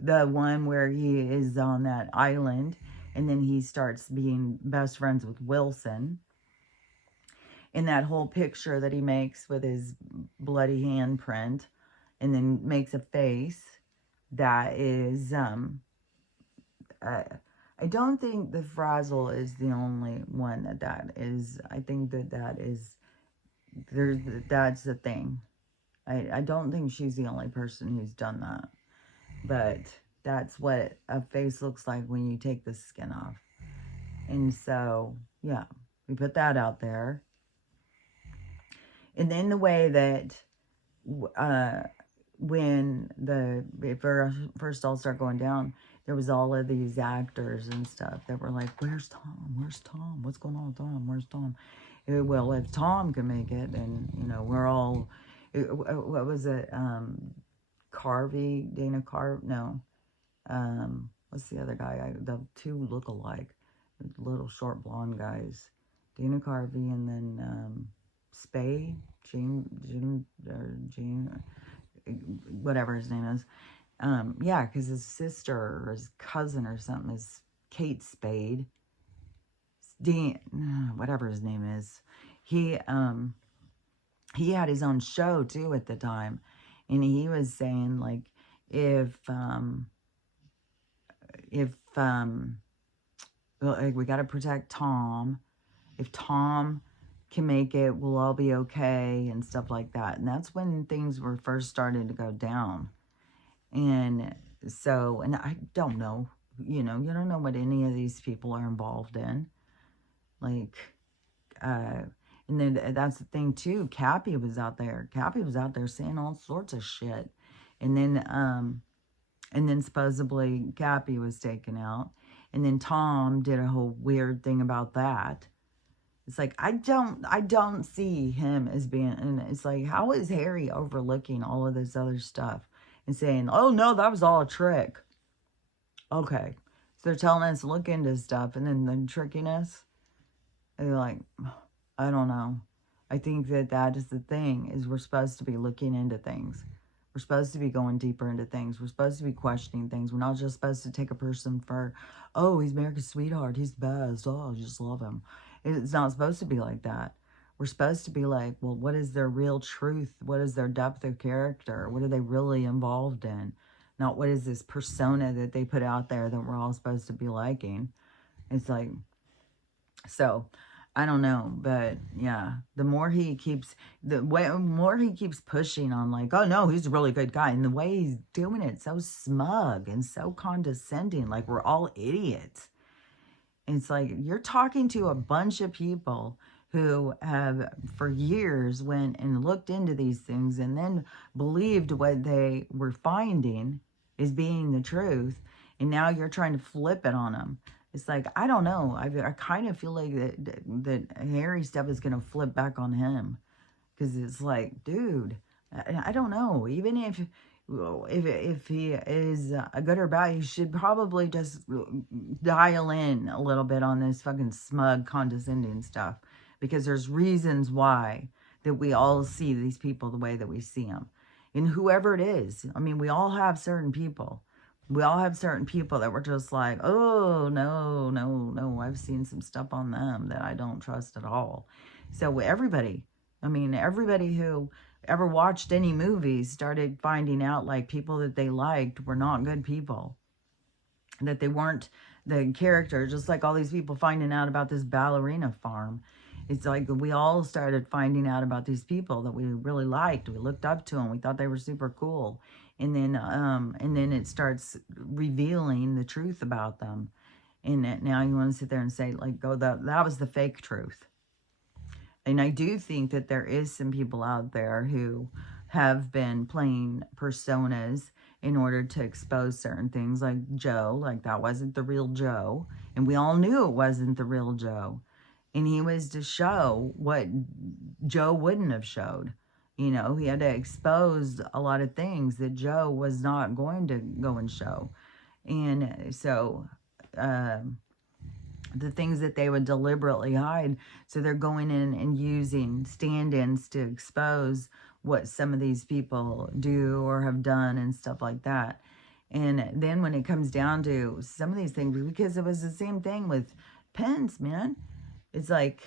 The one where he is on that island and then he starts being best friends with Wilson. In that whole picture that he makes with his bloody handprint and then makes a face that is, I don't think the Frazzle is the only one that is. I think that is, that's the thing. I don't think she's the only person who's done that. But that's what a face looks like when you take the skin off. And so, yeah, we put that out there. And then the way that when it first all started going down, there was all of these actors and stuff that were like, where's Tom? Where's Tom? What's going on with Tom? Where's Tom? Well, if Tom can make it, then, you know, we're all, what was it? Dana Carvey, no. What's the other guy? The two look alike. Little short blonde guys. Dana Carvey and then Spade, Jim, whatever his name is. Yeah, because his sister or his cousin or something is Kate Spade. Whatever his name is. He had his own show too at the time, and he was saying like if Like, we got to protect Tom. If Tom can make it, we'll all be okay and stuff like that. And that's when things were first starting to go down. And so, and I don't know, you don't know what any of these people are involved in. Like, and then that's the thing too. Cappy was out there. Cappy was out there saying all sorts of shit. And then supposedly Cappy was taken out. And then Tom did a whole weird thing about that. It's like, I don't see him as being, and it's like, how is Harry overlooking all of this other stuff and saying, oh no, that was all a trick? Okay. So they're telling us to look into stuff and then tricking us. And they're like, I don't know. I think that is the thing, is we're supposed to be looking into things. We're supposed to be going deeper into things. We're supposed to be questioning things. We're not just supposed to take a person for, oh, he's America's sweetheart. He's the best. Oh, I just love him. It's not supposed to be like that. We're supposed to be like, well, what is their real truth? What is their depth of character? What are they really involved in? Not what is this persona that they put out there that we're all supposed to be liking. It's like, so I don't know, but yeah, the more he keeps pushing on, like, oh no, he's a really good guy, and the way he's doing it, so smug and so condescending, like we're all idiots. It's like, you're talking to a bunch of people who have for years went and looked into these things and then believed what they were finding is being the truth, and now you're trying to flip it on them. It's like, I don't know. I kind of feel like that Harry stuff is going to flip back on him. Because it's like, dude, I don't know. Even if he is a good or bad, you should probably just dial in a little bit on this fucking smug, condescending stuff. Because there's reasons why that we all see these people the way that we see them. And whoever it is, I mean, we all have certain people. We all have certain people that we're just like, oh, no, no, no. I've seen some stuff on them that I don't trust at all. So everybody who ever watched any movies started finding out, like, people that they liked were not good people. That they weren't the character, just like all these people finding out about this ballerina farm. It's like we all started finding out about these people that we really liked. We looked up to them. We thought they were super cool. And then it starts revealing the truth about them. And now you want to sit there and say, like, oh, that was the fake truth. And I do think that there is some people out there who have been playing personas in order to expose certain things, like Joe. Like, that wasn't the real Joe. And we all knew it wasn't the real Joe. And he was to show what Joe wouldn't have showed. You know, he had to expose a lot of things that Joe was not going to go and show. And so the things that they would deliberately hide. So they're going in and using stand-ins to expose what some of these people do or have done and stuff like that. And then when it comes down to some of these things, because it was the same thing with Pence, man. It's like,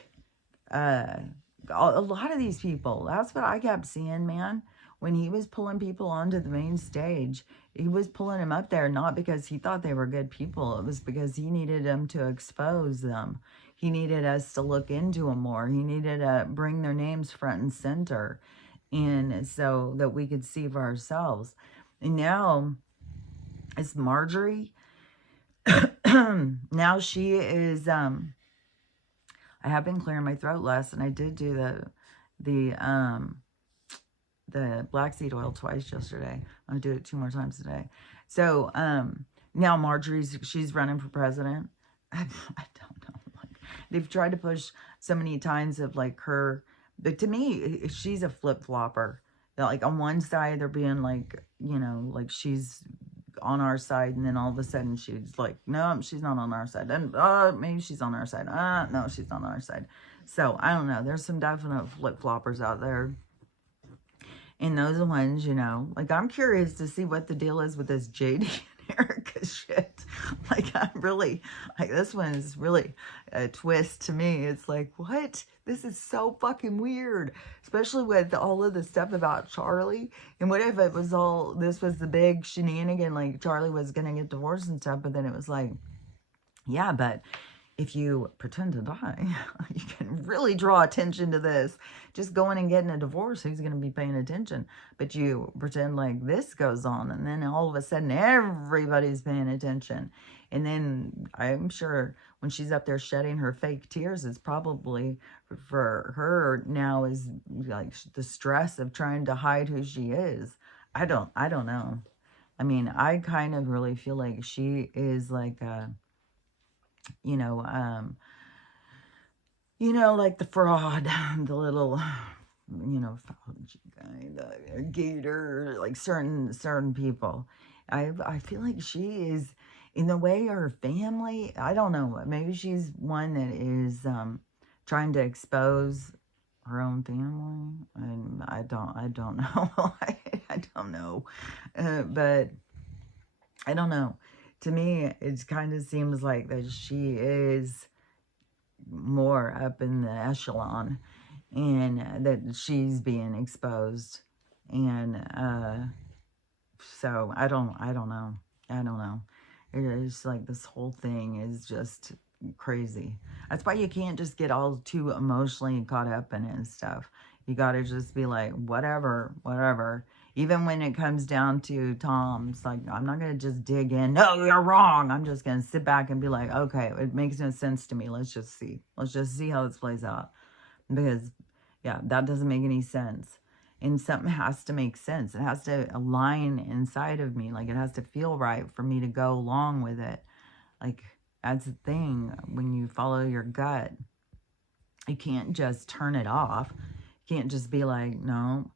a lot of these people, that's what I kept seeing, man. When he was pulling people onto the main stage, he was pulling them up there not because he thought they were good people. It was because he needed them to expose them. He needed us to look into them more. He needed to bring their names front and center, and so that we could see for ourselves. And now it's Marjorie. Now she is, I have been clearing my throat less, and I did do the black seed oil twice yesterday. I'll do it 2 more times today. So now she's running for president. I don't know. Like, they've tried to push so many times of like her, but to me, she's a flip-flopper. Like, on one side, they're being like, you know, like she's on our side, and then all of a sudden she's like, no, she's not on our side, and maybe she's on our side, no, she's not on our side. So I don't know, there's some definite flip-floppers out there, and those ones, you know, like, I'm curious to see what the deal is with this JD and Erica shit. Like, I'm really, like, this one is really a twist to me. It's like, what? This is so fucking weird, especially with all of the stuff about Charlie. And what if it was all, this was the big shenanigan, like Charlie was going to get divorced and stuff, but then it was like, yeah, but, if you pretend to die, you can really draw attention to this. Just going and getting a divorce, who's going to be paying attention? But you pretend like this goes on, and then all of a sudden everybody's paying attention. And then I'm sure when she's up there shedding her fake tears, it's probably for her now is like the stress of trying to hide who she is. I don't know. I mean, I kind of really feel like she is like a, you know, like the fraud, the little, guy, the gator, like certain people. I feel like she is, in the way her family, I don't know, maybe she's one that is trying to expose her own family. And I don't know. I don't know. But I don't know. To me, it kind of seems like that she is more up in the echelon, and that she's being exposed. And so I don't know. I don't know. It's like this whole thing is just crazy. That's why you can't just get all too emotionally caught up in it and stuff. You got to just be like, whatever, whatever. Even when it comes down to Tom, it's like, I'm not going to just dig in. No, you're wrong. I'm just going to sit back and be like, okay, it makes no sense to me. Let's just see. Let's just see how this plays out. Because, yeah, that doesn't make any sense. And something has to make sense. It has to align inside of me. Like, it has to feel right for me to go along with it. Like, that's the thing. When you follow your gut, you can't just turn it off. You can't just be like, no,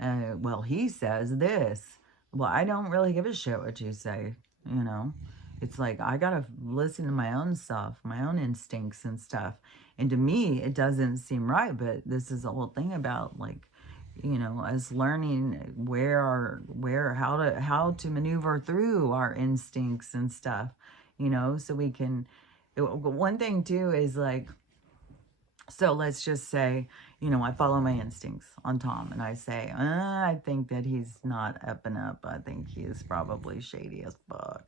well, he says this. Well, I don't really give a shit what you say, you know. It's like, I gotta listen to my own stuff, my own instincts and stuff. And to me, it doesn't seem right, but this is the whole thing about, like, us learning how to maneuver through our instincts and stuff, so we can. One thing too is like, so let's just say, I follow my instincts on Tom and I say, I think that he's not up and up. I think he is probably shady as fuck.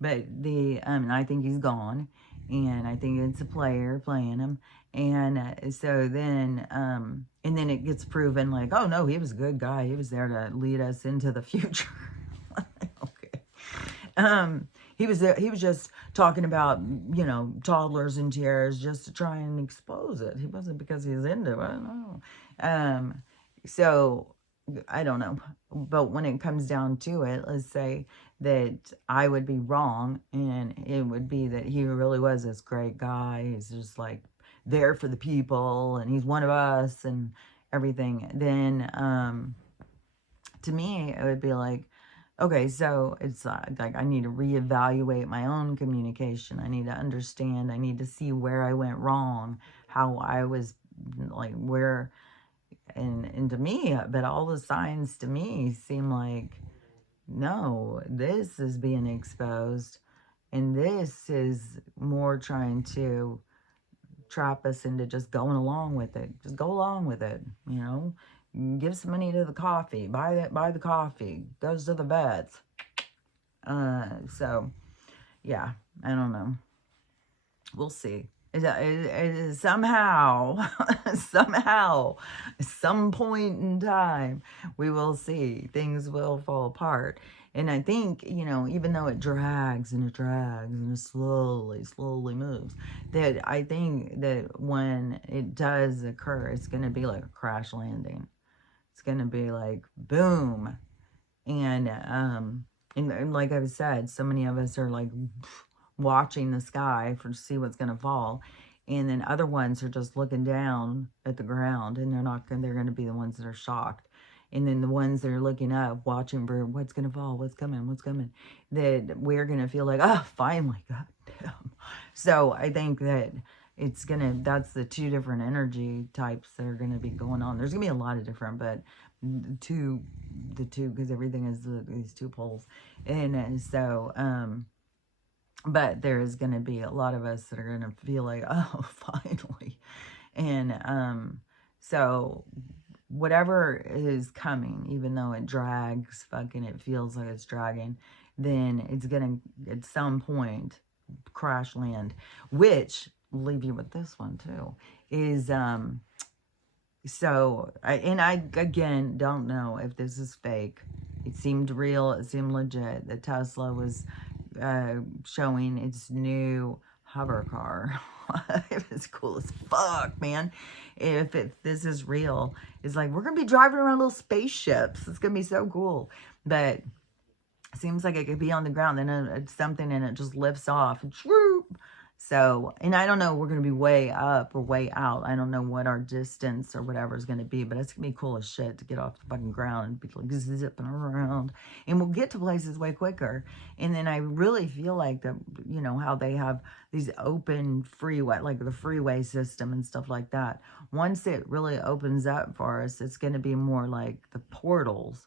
But I think he's gone, and I think it's a player playing him. And so then, and then it gets proven like, oh no, he was a good guy. He was there to lead us into the future. Okay. He was just talking about, toddlers in chairs just to try and expose it. He wasn't because he's into it. I don't know. So I don't know. But when it comes down to it, let's say that I would be wrong, and it would be that he really was this great guy. He's just like there for the people, and he's one of us and everything. Then to me, it would be like, okay, so it's like I need to reevaluate my own communication. I need to understand. I need to see where I went wrong, how I was, like, where, and to me, but all the signs to me seem like, no, this is being exposed, and this is more trying to trap us into just going along with it. Just go along with it, Give some money to the coffee. Buy the coffee. Goes to the vets. So, yeah, I don't know. We'll see. Somehow, somehow, some point in time, we will see. Things will fall apart. And I think, even though it drags and it drags and it slowly moves, that I think that when it does occur, it's going to be like a crash landing. It's going to be like, boom. And like I've said, so many of us are like watching the sky to see what's going to fall. And then other ones are just looking down at the ground, and they're going to be the ones that are shocked. And then the ones that are looking up, watching for what's going to fall, what's coming, that we're going to feel like, oh, finally, God damn. So I think that that's the two different energy types that are going to be going on. There's going to be a lot of different, but the two, because everything is these two poles. And so, but there is going to be a lot of us that are going to feel like, oh, finally. And so whatever is coming, even though it drags, it feels like it's dragging, then it's going to, at some point, crash land. Which, leave you with this one too. Is so I again don't know if this is fake. It seemed real. It seemed legit. The Tesla was showing its new hover car. It was cool as fuck, man. If this is real, it's like we're gonna be driving around little spaceships. It's gonna be so cool. But it seems like it could be on the ground, then it's something and it just lifts off. And swoop. So, and I don't know, we're going to be way up or way out. I don't know what our distance or whatever is going to be, but it's going to be cool as shit to get off the fucking ground and be like zipping around. And we'll get to places way quicker. And then I really feel like that, you know, how they have these open freeway, like the freeway system and stuff like that. Once it really opens up for us, it's going to be more like the portals.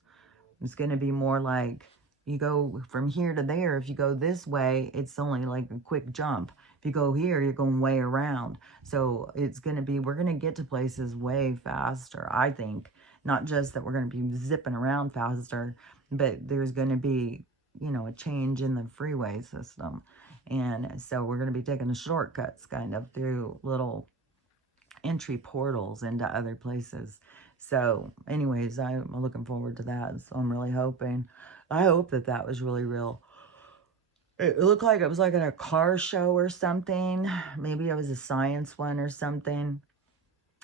It's going to be more like, you go from here to there. If you go this way, it's only like a quick jump. If you go here, you're going way around. So it's going to be, we're going to get to places way faster, I think. Not just that we're going to be zipping around faster, but there's going to be, you know, a change in the freeway system. And so we're going to be taking the shortcuts kind of through little entry portals into other places. So anyways, I'm looking forward to that. So I'm really hoping, I hope that that was really real. It looked like it was like at a car show or something. Maybe it was a science one or something.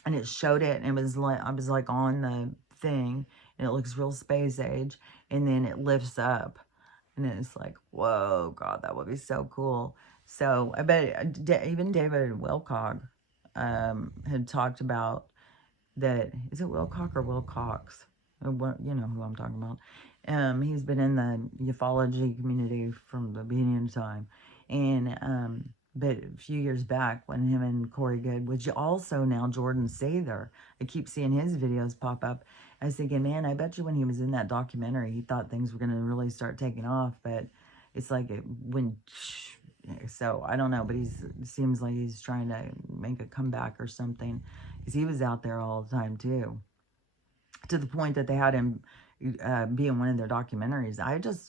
And it showed it, and it was like, I was like on the thing, and it looks real space age. And then it lifts up, and it's like, whoa, God, that would be so cool. So I bet even David Wilcock had talked about that. Is it Wilcock or Wilcox? Or what, you know who I'm talking about. He's been in the ufology community from the beginning of time. And, but a few years back when him and Corey Good, which also now Jordan Sather, I keep seeing his videos pop up. I was thinking, man, I bet you when he was in that documentary, he thought things were going to really start taking off. But it's like it went, so I don't know, but it seems like he's trying to make a comeback or something. Because he was out there all the time too. To the point that they had him be in one of their documentaries.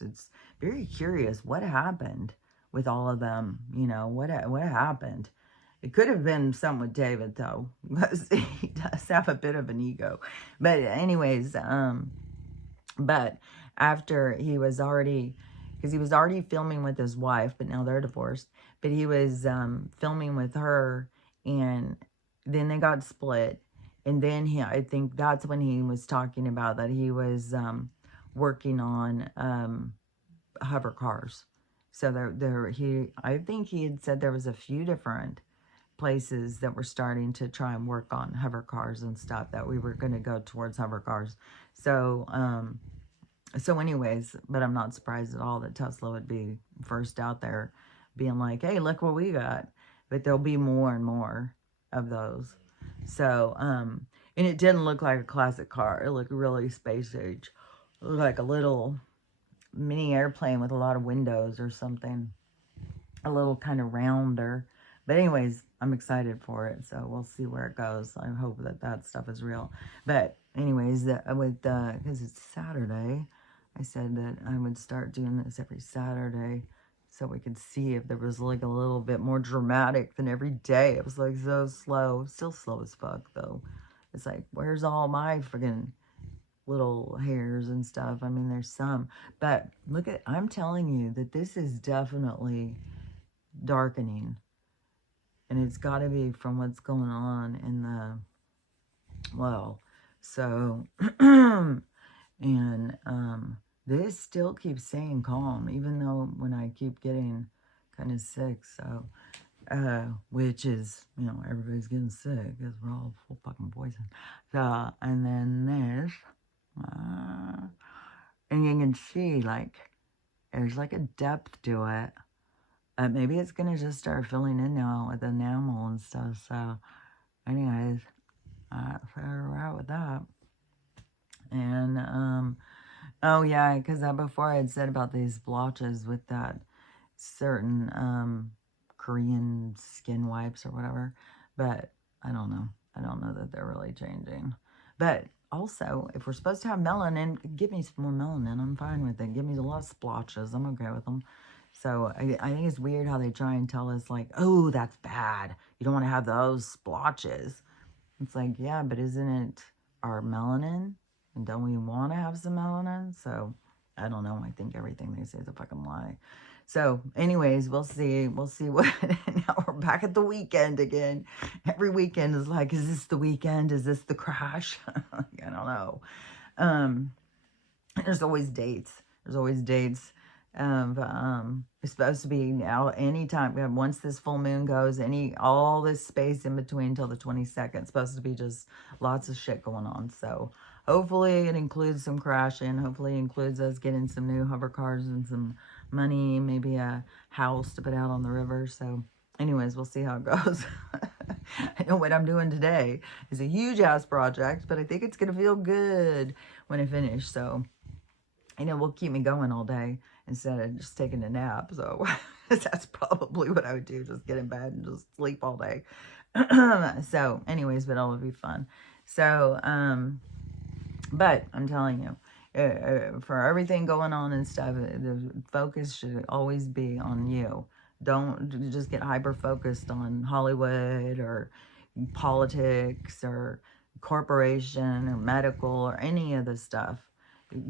It's very curious what happened with all of them. You know, what happened? It could have been something with David, though, because he does have a bit of an ego. But anyways, but after he was already, because he was already filming with his wife, but now they're divorced. But he was filming with her, and then they got split. And then I think that's when he was talking about that he was working on hover cars. So I think he had said there was a few different places that were starting to try and work on hover cars and stuff, that we were going to go towards hover cars. So, so anyways, but I'm not surprised at all that Tesla would be first out there being like, hey, look what we got. But there'll be more and more of those. So, and it didn't look like a classic car. It looked really space age. It looked like a little mini airplane with a lot of windows or something. A little kind of rounder. But anyways, I'm excited for it. So we'll see where it goes. I hope that that stuff is real. But anyways, because it's Saturday, I said that I would start doing this every Saturday, so we could see if there was like a little bit more dramatic than every day. It was like so slow. Still slow as fuck, though. It's like, where's all my friggin' little hairs and stuff? I mean, there's some. But look at, I'm telling you that this is definitely darkening. And it's got to be from what's going on in the, well, so, and, this still keeps saying calm, even though when I keep getting kind of sick, so, which is, you know, everybody's getting sick because we're all full fucking poison. So, and then this, and you can see, like, there's like a depth to it. Maybe it's going to just start filling in now with enamel and stuff. So, anyways, so we're out with that. And, oh yeah, because before I had said about these blotches with that certain Korean skin wipes or whatever. But I don't know. I don't know that they're really changing. But also, if we're supposed to have melanin, give me some more melanin. I'm fine with it. Give me a lot of splotches. I'm okay with them. So I think it's weird how they try and tell us like, oh, that's bad. You don't want to have those splotches. It's like, yeah, but isn't it our melanin? And don't we want to have some melanin? So I don't know. I think everything they say is a fucking lie. So anyways, we'll see. We'll see what, now we're back at the weekend again. Every weekend is like, is this the weekend? Is this the crash? I don't know. Um, there's always dates. There's always dates. It's supposed to be now anytime. Once this full moon goes, all this space in between until the 22nd. It's supposed to be just lots of shit going on. So hopefully it includes some crashing. Hopefully it includes us getting some new hover cars and some money, maybe a house to put out on the river. So anyways, we'll see how it goes. I know what I'm doing today is a huge ass project, but I think it's going to feel good when I finish. So I know will keep me going all day instead of just taking a nap. So that's probably what I would do. Just get in bed and just sleep all day. So anyways, but it'll be fun. So, but I'm telling you, for everything going on and stuff, the focus should always be on you. Don't just get hyper-focused on Hollywood or politics or corporation or medical or any of the stuff.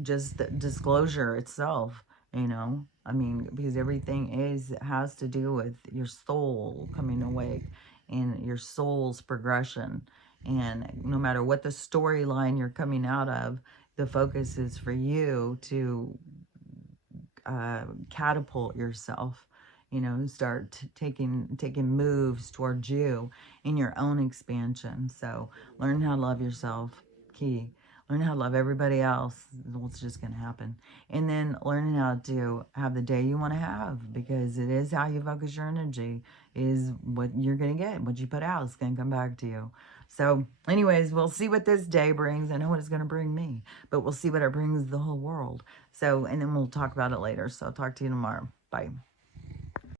Just the disclosure itself, I mean, because everything has to do with your soul coming awake and your soul's progression. And no matter what the storyline you're coming out of, the focus is for you to catapult yourself, start taking moves towards you in your own expansion. So learn how to love yourself, key. Learn how to love everybody else. It's just going to happen. And then learning how to have the day you want to have, because it is how you focus your energy is what you're going to get. What you put out is going to come back to you. So anyways, we'll see what this day brings. I know what it's going to bring me, but we'll see what it brings the whole world. So, and then we'll talk about it later. So I'll talk to you tomorrow. Bye.